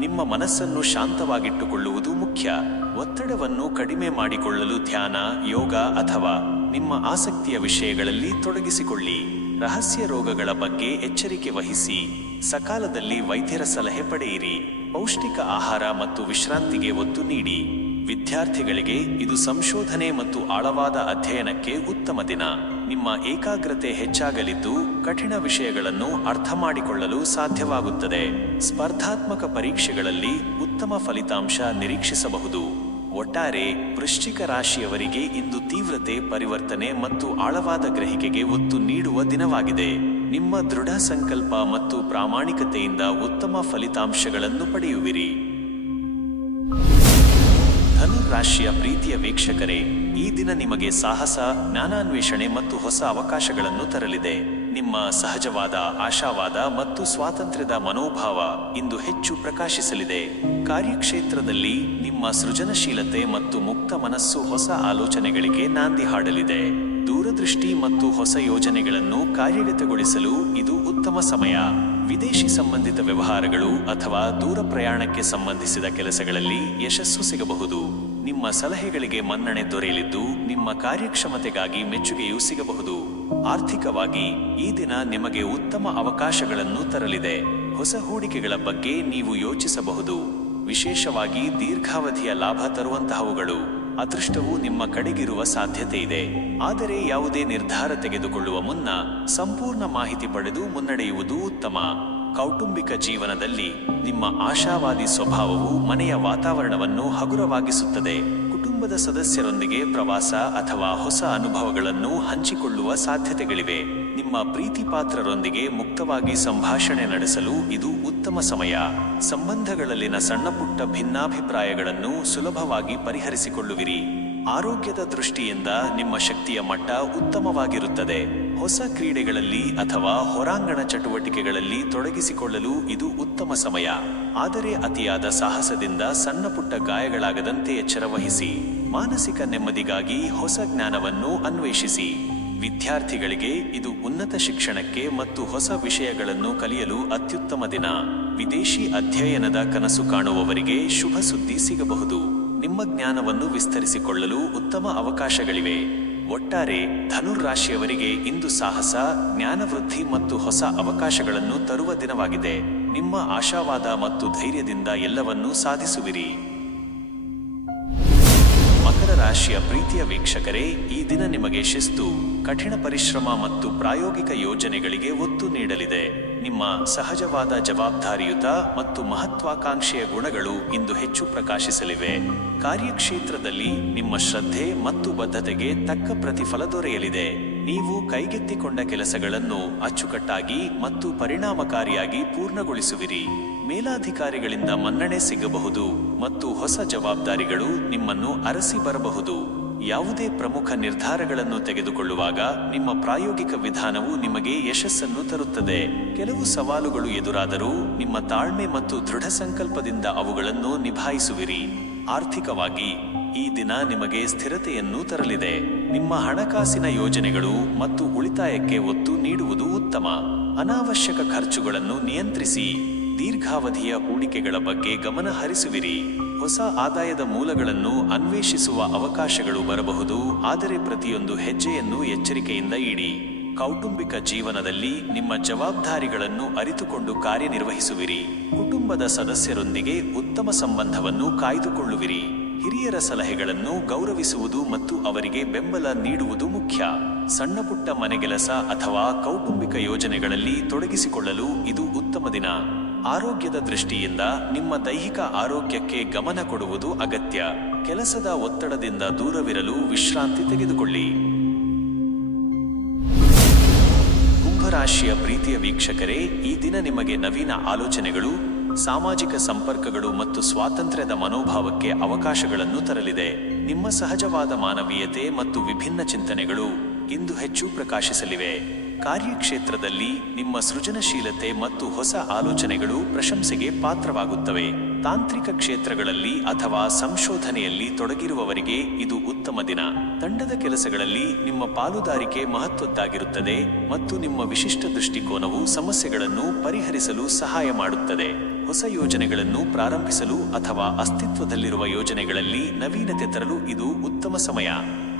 ನಿಮ್ಮ ಮನಸ್ಸನ್ನು ಶಾಂತವಾಗಿಟ್ಟುಕೊಳ್ಳುವುದು ಮುಖ್ಯ. ಒತ್ತಡವನ್ನು ಕಡಿಮೆ ಮಾಡಿಕೊಳ್ಳಲು ಧ್ಯಾನ, ಯೋಗ ಅಥವಾ ನಿಮ್ಮ ಆಸಕ್ತಿಯ ವಿಷಯಗಳಲ್ಲಿ ತೊಡಗಿಸಿಕೊಳ್ಳಿ. ರಹಸ್ಯ ರೋಗಗಳ ಬಗ್ಗೆ ಎಚ್ಚರಿಕೆ ವಹಿಸಿ. ಸಕಾಲದಲ್ಲಿ ವೈದ್ಯರ ಸಲಹೆ ಪಡೆಯಿರಿ. ಪೌಷ್ಟಿಕ ಆಹಾರ ಮತ್ತು ವಿಶ್ರಾಂತಿಗೆ ಒತ್ತು ನೀಡಿ. ವಿದ್ಯಾರ್ಥಿಗಳಿಗೆ ಇದು ಸಂಶೋಧನೆ ಮತ್ತು ಆಳವಾದ ಅಧ್ಯಯನಕ್ಕೆ ಉತ್ತಮ ದಿನ. ನಿಮ್ಮ ಏಕಾಗ್ರತೆ ಹೆಚ್ಚಾಗಲಿದ್ದು ಕಠಿಣ ವಿಷಯಗಳನ್ನು ಅರ್ಥ ಮಾಡಿಕೊಳ್ಳಲು ಸಾಧ್ಯವಾಗುತ್ತದೆ. ಸ್ಪರ್ಧಾತ್ಮಕ ಪರೀಕ್ಷೆಗಳಲ್ಲಿ ಉತ್ತಮ ಫಲಿತಾಂಶ ನಿರೀಕ್ಷಿಸಬಹುದು. ಒಟ್ಟಾರೆ ವೃಶ್ಚಿಕ ರಾಶಿಯವರಿಗೆ ಇಂದು ತೀವ್ರತೆ, ಪರಿವರ್ತನೆ ಮತ್ತು ಆಳವಾದ ಗ್ರಹಿಕೆಗೆ ಒತ್ತು ನೀಡುವ ದಿನವಾಗಿದೆ. ನಿಮ್ಮ ದೃಢ ಸಂಕಲ್ಪ ಮತ್ತು ಪ್ರಾಮಾಣಿಕತೆಯಿಂದ ಉತ್ತಮ ಫಲಿತಾಂಶಗಳನ್ನು ಪಡೆಯುವಿರಿ. ಧನುರಾಶಿಯ ಪ್ರೀತಿಯ ವೀಕ್ಷಕರೇ ಈ ದಿನ ನಿಮಗೆ ಸಾಹಸ, ಜ್ಞಾನಾನ್ವೇಷಣೆ ಮತ್ತು ಹೊಸ ಅವಕಾಶಗಳನ್ನು ತರಲಿದೆ. ನಿಮ್ಮ ಸಹಜವಾದ, ಆಶಾವಾದ ಮತ್ತು ಸ್ವಾತಂತ್ರ್ಯದ ಮನೋಭಾವ ಇಂದು ಹೆಚ್ಚು ಪ್ರಕಾಶಿಸಲಿದೆ. ಕಾರ್ಯಕ್ಷೇತ್ರದಲ್ಲಿ ನಿಮ್ಮ ಸೃಜನಶೀಲತೆ ಮತ್ತು ಮುಕ್ತ ಮನಸ್ಸು ಹೊಸ ಆಲೋಚನೆಗಳಿಗೆ ನಾಂದಿ ಹಾಡಲಿದೆ. ದೂರದೃಷ್ಟಿ ಮತ್ತು ಹೊಸ ಯೋಜನೆಗಳನ್ನು ಕಾರ್ಯಗತಗೊಳಿಸಲು ಇದು ಉತ್ತಮ ಸಮಯ. ವಿದೇಶಿ ಸಂಬಂಧಿತ ವ್ಯವಹಾರಗಳು ಅಥವಾ ದೂರ ಪ್ರಯಾಣಕ್ಕೆ ಸಂಬಂಧಿಸಿದ ಕೆಲಸಗಳಲ್ಲಿ ಯಶಸ್ಸು ಸಿಗಬಹುದು. ನಿಮ್ಮ ಸಲಹೆಗಳಿಗೆ ಮನ್ನಣೆ ದೊರೆಯಲಿದ್ದು, ನಿಮ್ಮ ಕಾರ್ಯಕ್ಷಮತೆಗಾಗಿ ಮೆಚ್ಚುಗೆಯೂ ಸಿಗಬಹುದು. ಆರ್ಥಿಕವಾಗಿ, ಈ ದಿನ ನಿಮಗೆ ಉತ್ತಮ ಅವಕಾಶಗಳನ್ನು ತರಲಿದೆ. ಹೊಸ ಹೂಡಿಕೆಗಳ ಬಗ್ಗೆ ನೀವು ಯೋಚಿಸಬಹುದು. ವಿಶೇಷವಾಗಿ ದೀರ್ಘಾವಧಿಯ ಲಾಭ ತರುವಂತಹವುಗಳು. ಅದೃಷ್ಟವು ನಿಮ್ಮ ಕಡೆಗಿರುವ ಸಾಧ್ಯತೆ ಇದೆ ಆದರೆ ಯಾವುದೇ ನಿರ್ಧಾರ ತೆಗೆದುಕೊಳ್ಳುವ ಮುನ್ನ ಸಂಪೂರ್ಣ ಮಾಹಿತಿ ಪಡೆದು ಮುನ್ನಡೆಯುವುದು ಉತ್ತಮ. ಕೌಟುಂಬಿಕ ಜೀವನದಲ್ಲಿ ನಿಮ್ಮ ಆಶಾವಾದಿ ಸ್ವಭಾವವು ಮನೆಯ ವಾತಾವರಣವನ್ನು ಹಗುರವಾಗಿಸುತ್ತದೆ. ಕುಟುಂಬದ ಸದಸ್ಯರೊಂದಿಗೆ ಪ್ರವಾಸ ಅಥವಾ ಹೊಸ ಅನುಭವಗಳನ್ನು ಹಂಚಿಕೊಳ್ಳುವ ಸಾಧ್ಯತೆಗಳಿವೆ. ನಿಮ್ಮ ಪ್ರೀತಿಪಾತ್ರರೊಂದಿಗೆ ಮುಕ್ತವಾಗಿ ಸಂಭಾಷಣೆ ನಡೆಸಲು ಇದು ಉತ್ತಮ ಸಮಯ. ಸಂಬಂಧಗಳಲ್ಲಿನ ಸಣ್ಣಪುಟ್ಟ ಭಿನ್ನಾಭಿಪ್ರಾಯಗಳನ್ನು ಸುಲಭವಾಗಿ ಪರಿಹರಿಸಿಕೊಳ್ಳುವಿರಿ. ಆರೋಗ್ಯದ ದೃಷ್ಟಿಯಿಂದ ನಿಮ್ಮ ಶಕ್ತಿಯ ಮಟ್ಟ ಉತ್ತಮವಾಗಿರುತ್ತದೆ. ಹೊಸ ಕ್ರೀಡೆಗಳಲ್ಲಿ ಅಥವಾ ಹೊರಾಂಗಣ ಚಟುವಟಿಕೆಗಳಲ್ಲಿ ತೊಡಗಿಸಿಕೊಳ್ಳಲು ಇದು ಉತ್ತಮ ಸಮಯ. ಆದರೆ ಅತಿಯಾದ ಸಾಹಸದಿಂದ ಸಣ್ಣಪುಟ್ಟ ಗಾಯಗಳಾಗದಂತೆ ಎಚ್ಚರವಹಿಸಿ, ಮಾನಸಿಕ ನೆಮ್ಮದಿಗಾಗಿ ಹೊಸ ಜ್ಞಾನವನ್ನು ಅನ್ವೇಷಿಸಿ. ವಿದ್ಯಾರ್ಥಿಗಳಿಗೆ ಇದು ಉನ್ನತ ಶಿಕ್ಷಣಕ್ಕೆ ಮತ್ತು ಹೊಸ ವಿಷಯಗಳನ್ನು ಕಲಿಯಲು ಅತ್ಯುತ್ತಮ ದಿನ. ವಿದೇಶಿ ಅಧ್ಯಯನದ ಕನಸು ಕಾಣುವವರಿಗೆ ಶುಭ ಸುದ್ದಿ ಸಿಗಬಹುದು. ನಿಮ್ಮ ಜ್ಞಾನವನ್ನು ವಿಸ್ತರಿಸಿಕೊಳ್ಳಲು ಉತ್ತಮ ಅವಕಾಶಗಳಿವೆ. ಒಟ್ಟಾರೆ ಧನುರಾಶಿಯವರಿಗೆ ಇಂದು ಸಾಹಸ, ಜ್ಞಾನವೃದ್ಧಿ ಮತ್ತು ಹೊಸ ಅವಕಾಶಗಳನ್ನು ತರುವ ದಿನವಾಗಿದೆ. ನಿಮ್ಮ ಆಶಾವಾದ ಮತ್ತು ಧೈರ್ಯದಿಂದ ಎಲ್ಲವನ್ನೂ ಸಾಧಿಸುವಿರಿ. ಮಕರ ರಾಶಿಯ ಪ್ರೀತಿಯ ವೀಕ್ಷಕರೇ, ಈ ದಿನ ನಿಮಗೆ ಶಿಸ್ತು, ಕಠಿಣ ಪರಿಶ್ರಮ ಮತ್ತು ಪ್ರಾಯೋಗಿಕ ಯೋಜನೆಗಳಿಗೆ ಒತ್ತು ನೀಡಲಿದೆ. ನಿಮ್ಮ ಸಹಜವಾದ ಜವಾಬ್ದಾರಿಯುತ ಮತ್ತು ಮಹತ್ವಾಕಾಂಕ್ಷೆಯ ಗುಣಗಳು ಇಂದು ಹೆಚ್ಚು ಪ್ರಕಾಶಿಸಲಿವೆ. ಕಾರ್ಯಕ್ಷೇತ್ರದಲ್ಲಿ ನಿಮ್ಮ ಶ್ರದ್ಧೆ ಮತ್ತು ಬದ್ಧತೆಗೆ ತಕ್ಕ ಪ್ರತಿಫಲ ದೊರೆಯಲಿದೆ. ನೀವು ಕೈಗೆತ್ತಿಕೊಂಡ ಕೆಲಸಗಳನ್ನು ಅಚ್ಚುಕಟ್ಟಾಗಿ ಮತ್ತು ಪರಿಣಾಮಕಾರಿಯಾಗಿ ಪೂರ್ಣಗೊಳಿಸುವಿರಿ. ಮೇಲಾಧಿಕಾರಿಗಳಿಂದ ಮನ್ನಣೆ ಸಿಗಬಹುದು ಮತ್ತು ಹೊಸ ಜವಾಬ್ದಾರಿಗಳು ನಿಮ್ಮನ್ನು ಅರಸಿ ಬರಬಹುದು. ಯಾವುದೇ ಪ್ರಮುಖ ನಿರ್ಧಾರಗಳನ್ನು ತೆಗೆದುಕೊಳ್ಳುವಾಗ ನಿಮ್ಮ ಪ್ರಾಯೋಗಿಕ ವಿಧಾನವು ನಿಮಗೆ ಯಶಸ್ಸನ್ನು ತರುತ್ತದೆ. ಕೆಲವು ಸವಾಲುಗಳು ಎದುರಾದರೂ ನಿಮ್ಮ ತಾಳ್ಮೆ ಮತ್ತು ದೃಢ ಸಂಕಲ್ಪದಿಂದ ಅವುಗಳನ್ನು ನಿಭಾಯಿಸುವಿರಿ. ಆರ್ಥಿಕವಾಗಿ, ಈ ದಿನ ನಿಮಗೆ ಸ್ಥಿರತೆಯನ್ನು ತರಲಿದೆ. ನಿಮ್ಮ ಹಣಕಾಸಿನ ಯೋಜನೆಗಳು ಮತ್ತು ಉಳಿತಾಯಕ್ಕೆ ಒತ್ತು ನೀಡುವುದು ಉತ್ತಮ. ಅನಾವಶ್ಯಕ ಖರ್ಚುಗಳನ್ನು ನಿಯಂತ್ರಿಸಿ, ದೀರ್ಘಾವಧಿಯ ಹೂಡಿಕೆಗಳ ಬಗ್ಗೆ ಗಮನ ಹರಿಸುವಿರಿ ಹೊಸ ಆದಾಯದ ಮೂಲಗಳನ್ನು ಅನ್ವೇಷಿಸುವ ಅವಕಾಶಗಳು ಬರಬಹುದು. ಆದರೆ ಪ್ರತಿಯೊಂದು ಹೆಜ್ಜೆಯನ್ನು ಎಚ್ಚರಿಕೆಯಿಂದ ಇಡಿ. ಕೌಟುಂಬಿಕ ಜೀವನದಲ್ಲಿ ನಿಮ್ಮ ಜವಾಬ್ದಾರಿಗಳನ್ನು ಅರಿತುಕೊಂಡು ಕಾರ್ಯನಿರ್ವಹಿಸುವಿರಿ. ಕುಟುಂಬದ ಸದಸ್ಯರೊಂದಿಗೆ ಉತ್ತಮ ಸಂಬಂಧವನ್ನು ಕಾಯ್ದುಕೊಳ್ಳುವಿರಿ. ಹಿರಿಯರ ಸಲಹೆಗಳನ್ನು ಗೌರವಿಸುವುದು ಮತ್ತು ಅವರಿಗೆ ಬೆಂಬಲ ನೀಡುವುದು ಮುಖ್ಯ. ಸಣ್ಣಪುಟ್ಟ ಮನೆಗೆಲಸ ಅಥವಾ ಕೌಟುಂಬಿಕ ಯೋಜನೆಗಳಲ್ಲಿ ತೊಡಗಿಸಿಕೊಳ್ಳಲು ಇದು ಉತ್ತಮ ದಿನ. ಆರೋಗ್ಯದ ದೃಷ್ಟಿಯಿಂದ ನಿಮ್ಮ ದೈಹಿಕ ಆರೋಗ್ಯಕ್ಕೆ ಗಮನ ಕೊಡುವುದು ಅಗತ್ಯ. ಕೆಲಸದ ಒತ್ತಡದಿಂದ ದೂರವಿರಲು ವಿಶ್ರಾಂತಿ ತೆಗೆದುಕೊಳ್ಳಿ. ಕುಂಭರಾಶಿಯ ಪ್ರೀತಿಯ ವೀಕ್ಷಕರೇ, ಈ ದಿನ ನಿಮಗೆ ನವೀನ ಆಲೋಚನೆಗಳು, ಸಾಮಾಜಿಕ ಸಂಪರ್ಕಗಳು ಮತ್ತು ಸ್ವಾತಂತ್ರ್ಯದ ಮನೋಭಾವಕ್ಕೆ ಅವಕಾಶಗಳನ್ನು ತರಲಿದೆ. ನಿಮ್ಮ ಸಹಜವಾದ ಮಾನವೀಯತೆ ಮತ್ತು ವಿಭಿನ್ನ ಚಿಂತನೆಗಳು ಇಂದು ಹೆಚ್ಚು ಪ್ರಕಾಶಿಸಲಿವೆ. ಕಾರ್ಯಕ್ಷೇತ್ರದಲ್ಲಿ ನಿಮ್ಮ ಸೃಜನಶೀಲತೆ ಮತ್ತು ಹೊಸ ಆಲೋಚನೆಗಳು ಪ್ರಶಂಸೆಗೆ ಪಾತ್ರವಾಗುತ್ತವೆ. ತಾಂತ್ರಿಕ ಕ್ಷೇತ್ರಗಳಲ್ಲಿ ಅಥವಾ ಸಂಶೋಧನೆಯಲ್ಲಿ ತೊಡಗಿರುವವರಿಗೆ ಇದು ಉತ್ತಮ ದಿನ. ತಂಡದ ಕೆಲಸಗಳಲ್ಲಿ ನಿಮ್ಮ ಪಾಲುದಾರಿಕೆ ಮಹತ್ವದ್ದಾಗಿರುತ್ತದೆ ಮತ್ತು ನಿಮ್ಮ ವಿಶಿಷ್ಟ ದೃಷ್ಟಿಕೋನವು ಸಮಸ್ಯೆಗಳನ್ನು ಪರಿಹರಿಸಲು ಸಹಾಯ ಮಾಡುತ್ತದೆ. ಹೊಸ ಯೋಜನೆಗಳನ್ನು ಪ್ರಾರಂಭಿಸಲು ಅಥವಾ ಅಸ್ತಿತ್ವದಲ್ಲಿರುವ ಯೋಜನೆಗಳಲ್ಲಿ ನವೀನತೆ ತರಲು ಇದು ಉತ್ತಮ ಸಮಯ.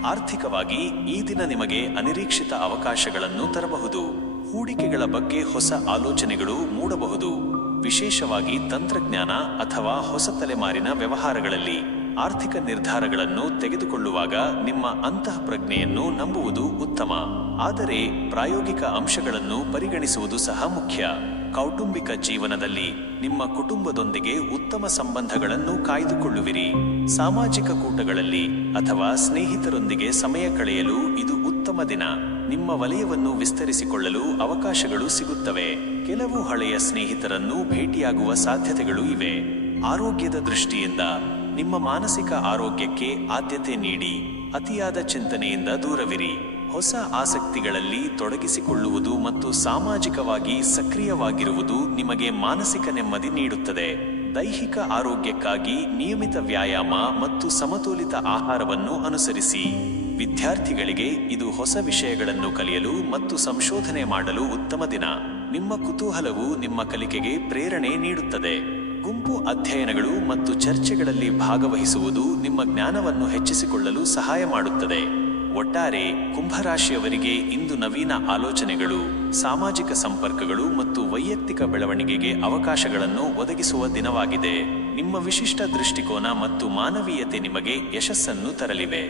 ಆರ್ಥಿಕವಾಗಿ ಈ ದಿನ ನಿಮಗೆ ಅನಿರೀಕ್ಷಿತ ಅವಕಾಶಗಳನ್ನು ತರಬಹುದು. ಹೂಡಿಕೆಗಳ ಬಗ್ಗೆ ಹೊಸ ಆಲೋಚನೆಗಳು ಮೂಡಬಹುದು. ವಿಶೇಷವಾಗಿ ತಂತ್ರಜ್ಞಾನ ಅಥವಾ ಹೊಸ ತಲೆಮಾರಿನ ವ್ಯವಹಾರಗಳಲ್ಲಿ ಆರ್ಥಿಕ ನಿರ್ಧಾರಗಳನ್ನು ತೆಗೆದುಕೊಳ್ಳುವಾಗ ನಿಮ್ಮ ಅಂತಃಪ್ರಜ್ಞೆಯನ್ನು ನಂಬುವುದು ಉತ್ತಮ. ಆದರೆ ಪ್ರಾಯೋಗಿಕ ಅಂಶಗಳನ್ನು ಪರಿಗಣಿಸುವುದು ಸಹ ಮುಖ್ಯ. ಕೌಟುಂಬಿಕ ಜೀವನದಲ್ಲಿ ನಿಮ್ಮ ಕುಟುಂಬದೊಂದಿಗೆ ಉತ್ತಮ ಸಂಬಂಧಗಳನ್ನು ಕಾಯ್ದುಕೊಳ್ಳುವಿರಿ. ಸಾಮಾಜಿಕ ಕೂಟಗಳಲ್ಲಿ ಅಥವಾ ಸ್ನೇಹಿತರೊಂದಿಗೆ ಸಮಯ ಕಳೆಯಲು ಇದು ಉತ್ತಮ ದಿನ. ನಿಮ್ಮ ವಲಯವನ್ನು ವಿಸ್ತರಿಸಿಕೊಳ್ಳಲು ಅವಕಾಶಗಳು ಸಿಗುತ್ತವೆ. ಕೆಲವು ಹಳೆಯ ಸ್ನೇಹಿತರನ್ನು ಭೇಟಿಯಾಗುವ ಸಾಧ್ಯತೆಗಳು ಇವೆ. ಆರೋಗ್ಯದ ದೃಷ್ಟಿಯಿಂದ ನಿಮ್ಮ ಮಾನಸಿಕ ಆರೋಗ್ಯಕ್ಕೆ ಆದ್ಯತೆ ನೀಡಿ, ಅತಿಯಾದ ಚಿಂತನೆಯಿಂದ ದೂರವಿರಿ. ಹೊಸ ಆಸಕ್ತಿಗಳಲ್ಲಿ ತೊಡಗಿಸಿಕೊಳ್ಳುವುದು ಮತ್ತು ಸಾಮಾಜಿಕವಾಗಿ ಸಕ್ರಿಯವಾಗಿರುವುದು ನಿಮಗೆ ಮಾನಸಿಕ ನೆಮ್ಮದಿ ನೀಡುತ್ತದೆ. ದೈಹಿಕ ಆರೋಗ್ಯಕ್ಕಾಗಿ ನಿಯಮಿತ ವ್ಯಾಯಾಮ ಮತ್ತು ಸಮತೋಲಿತ ಆಹಾರವನ್ನು ಅನುಸರಿಸಿ. ವಿದ್ಯಾರ್ಥಿಗಳಿಗೆ ಇದು ಹೊಸ ವಿಷಯಗಳನ್ನು ಕಲಿಯಲು ಮತ್ತು ಸಂಶೋಧನೆ ಮಾಡಲು ಉತ್ತಮ ದಿನ. ನಿಮ್ಮ ಕುತೂಹಲವು ನಿಮ್ಮ ಕಲಿಕೆಗೆ ಪ್ರೇರಣೆ ನೀಡುತ್ತದೆ. ಗುಂಪು ಅಧ್ಯಯನಗಳು ಮತ್ತು ಚರ್ಚೆಗಳಲ್ಲಿ ಭಾಗವಹಿಸುವುದು ನಿಮ್ಮ ಜ್ಞಾನವನ್ನು ಹೆಚ್ಚಿಸಿಕೊಳ್ಳಲು ಸಹಾಯ ಮಾಡುತ್ತದೆ. ಒಟ್ಟಾರೆ ಕುಂಭರಾಶಿಯವರಿಗೆ ಇಂದು ನವೀನ ಆಲೋಚನೆಗಳು, ಸಾಮಾಜಿಕ ಸಂಪರ್ಕಗಳು ಮತ್ತು ವೈಯಕ್ತಿಕ ಬೆಳವಣಿಗೆಗೆ ಅವಕಾಶಗಳನ್ನು ಒದಗಿಸುವ ದಿನವಾಗಿದೆ. ನಿಮ್ಮ ವಿಶಿಷ್ಟ ದೃಷ್ಟಿಕೋನ ಮತ್ತು ಮಾನವೀಯತೆ ನಿಮಗೆ ಯಶಸ್ಸನ್ನು ತರಲಿವೆ.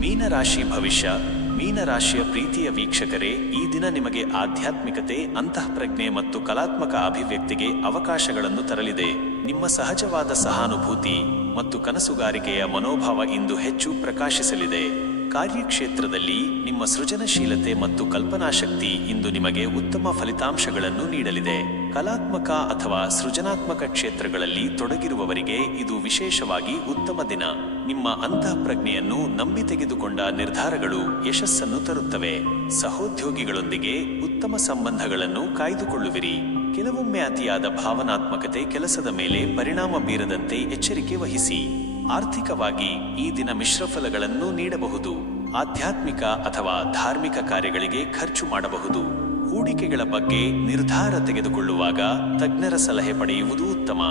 ಮೀನರಾಶಿ ಭವಿಷ್ಯ ಮೀನರಾಶಿಯ ಪ್ರೀತಿಯ ವೀಕ್ಷಕರೇ, ಈ ದಿನ ನಿಮಗೆ ಆಧ್ಯಾತ್ಮಿಕತೆ, ಅಂತಃಪ್ರಜ್ಞೆ ಮತ್ತು ಕಲಾತ್ಮಕ ಅಭಿವ್ಯಕ್ತಿಗೆ ಅವಕಾಶಗಳನ್ನು ತರಲಿದೆ. ನಿಮ್ಮ ಸಹಜವಾದ ಸಹಾನುಭೂತಿ ಮತ್ತು ಕನಸುಗಾರಿಕೆಯ ಮನೋಭಾವ ಇಂದು ಹೆಚ್ಚು ಪ್ರಕಾಶಿಸಲಿದೆ. ಕಾರ್ಯಕ್ಷೇತ್ರದಲ್ಲಿ ನಿಮ್ಮ ಸೃಜನಶೀಲತೆ ಮತ್ತು ಕಲ್ಪನಾಶಕ್ತಿ ಇಂದು ನಿಮಗೆ ಉತ್ತಮ ಫಲಿತಾಂಶಗಳನ್ನು ನೀಡಲಿದೆ. ಕಲಾತ್ಮಕ ಅಥವಾ ಸೃಜನಾತ್ಮಕ ಕ್ಷೇತ್ರಗಳಲ್ಲಿ ತೊಡಗಿರುವವರಿಗೆ ಇದು ವಿಶೇಷವಾಗಿ ಉತ್ತಮ ದಿನ. ನಿಮ್ಮ ಅಂತಃಪ್ರಜ್ಞೆಯನ್ನು ನಂಬಿ ತೆಗೆದುಕೊಂಡ ನಿರ್ಧಾರಗಳು ಯಶಸ್ಸನ್ನು ತರುತ್ತವೆ. ಸಹೋದ್ಯೋಗಿಗಳೊಂದಿಗೆ ಉತ್ತಮ ಸಂಬಂಧಗಳನ್ನು ಕಾಯ್ದುಕೊಳ್ಳುವಿರಿ. ಕೆಲವೊಮ್ಮೆ ಅತಿಯಾದ ಭಾವನಾತ್ಮಕತೆ ಕೆಲಸದ ಮೇಲೆ ಪರಿಣಾಮ ಬೀರದಂತೆ ಎಚ್ಚರಿಕೆ ವಹಿಸಿ. ಆರ್ಥಿಕವಾಗಿ ಈ ದಿನ ಮಿಶ್ರಫಲಗಳನ್ನು ನೀಡಬಹುದು. ಆಧ್ಯಾತ್ಮಿಕ ಅಥವಾ ಧಾರ್ಮಿಕ ಕಾರ್ಯಗಳಿಗೆ ಖರ್ಚು ಮಾಡಬಹುದು. ಹೂಡಿಕೆಗಳ ಬಗ್ಗೆ ನಿರ್ಧಾರ ತೆಗೆದುಕೊಳ್ಳುವಾಗ ತಜ್ಞರ ಸಲಹೆ ಪಡೆಯುವುದು ಉತ್ತಮ.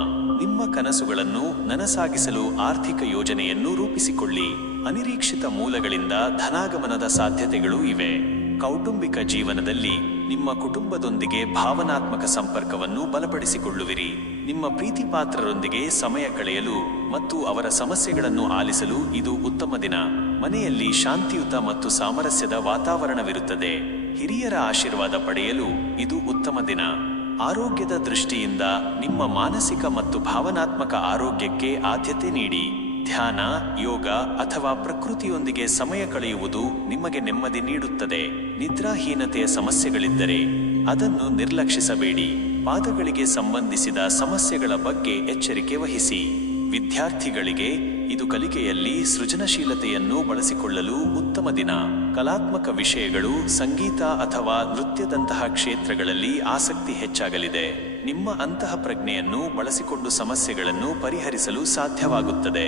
ನಿಮ್ಮ ಕನಸುಗಳನ್ನು ನನಸಾಗಿಸಲು ಆರ್ಥಿಕ ಯೋಜನೆಯನ್ನು ರೂಪಿಸಿಕೊಳ್ಳಿ. ಅನಿರೀಕ್ಷಿತ ಮೂಲಗಳಿಂದ ಧನಾಗಮನದ ಸಾಧ್ಯತೆಗಳು ಇವೆ. ಕೌಟುಂಬಿಕ ಜೀವನದಲ್ಲಿ ನಿಮ್ಮ ಕುಟುಂಬದೊಂದಿಗೆ ಭಾವನಾತ್ಮಕ ಸಂಪರ್ಕವನ್ನು ಬಲಪಡಿಸಿಕೊಳ್ಳುವಿರಿ. ನಿಮ್ಮ ಪ್ರೀತಿಪಾತ್ರರೊಂದಿಗೆ ಸಮಯ ಕಳೆಯಲು ಮತ್ತು ಅವರ ಸಮಸ್ಯೆಗಳನ್ನು ಆಲಿಸಲು ಇದು ಉತ್ತಮ ದಿನ. ಮನೆಯಲ್ಲಿ ಶಾಂತಿಯುತ ಮತ್ತು ಸಾಮರಸ್ಯದ ವಾತಾವರಣವಿರುತ್ತದೆ. ಹಿರಿಯರ ಆಶೀರ್ವಾದ ಪಡೆಯಲು ಇದು ಉತ್ತಮ ದಿನ. ಆರೋಗ್ಯದ ದೃಷ್ಟಿಯಿಂದ ನಿಮ್ಮ ಮಾನಸಿಕ ಮತ್ತು ಭಾವನಾತ್ಮಕ ಆರೋಗ್ಯಕ್ಕೆ ಆದ್ಯತೆ ನೀಡಿ. ಧ್ಯಾನ, ಯೋಗ ಅಥವಾ ಪ್ರಕೃತಿಯೊಂದಿಗೆ ಸಮಯ ಕಳೆಯುವುದು ನಿಮಗೆ ನೆಮ್ಮದಿ ನೀಡುತ್ತದೆ. ನಿದ್ರಾಹೀನತೆಯ ಸಮಸ್ಯೆಗಳಿದ್ದರೆ ಅದನ್ನು ನಿರ್ಲಕ್ಷಿಸಬೇಡಿ. ಪಾದಗಳಿಗೆ ಸಂಬಂಧಿಸಿದ ಸಮಸ್ಯೆಗಳ ಬಗ್ಗೆ ಎಚ್ಚರಿಕೆ ವಹಿಸಿ. ವಿದ್ಯಾರ್ಥಿಗಳಿಗೆ ಇದು ಕಲಿಕೆಯಲ್ಲಿ ಸೃಜನಶೀಲತೆಯನ್ನು ಬಳಸಿಕೊಳ್ಳಲು ಉತ್ತಮ ದಿನ. ಕಲಾತ್ಮಕ ವಿಷಯಗಳು, ಸಂಗೀತ ಅಥವಾ ನೃತ್ಯದಂತಹ ಕ್ಷೇತ್ರಗಳಲ್ಲಿ ಆಸಕ್ತಿ ಹೆಚ್ಚಾಗಲಿದೆ. ನಿಮ್ಮ ಅಂತಹ ಪ್ರಜ್ಞೆಯನ್ನು ಬಳಸಿಕೊಂಡು ಸಮಸ್ಯೆಗಳನ್ನು ಪರಿಹರಿಸಲು ಸಾಧ್ಯವಾಗುತ್ತದೆ.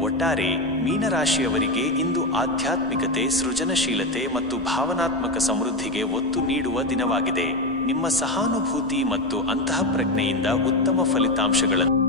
ಒಟ್ಟಾರೆ, ಮೀನರಾಶಿಯವರಿಗೆ ಇಂದು ಆಧ್ಯಾತ್ಮಿಕತೆ, ಸೃಜನಶೀಲತೆ ಮತ್ತು ಭಾವನಾತ್ಮಕ ಸಮೃದ್ಧಿಗೆ ಒತ್ತು ನೀಡುವ ದಿನವಾಗಿದೆ. ನಿಮ್ಮ ಸಹಾನುಭೂತಿ ಮತ್ತು ಅಂತಃಪ್ರಜ್ಞೆಯಿಂದ ಉತ್ತಮ ಫಲಿತಾಂಶಗಳನ್ನು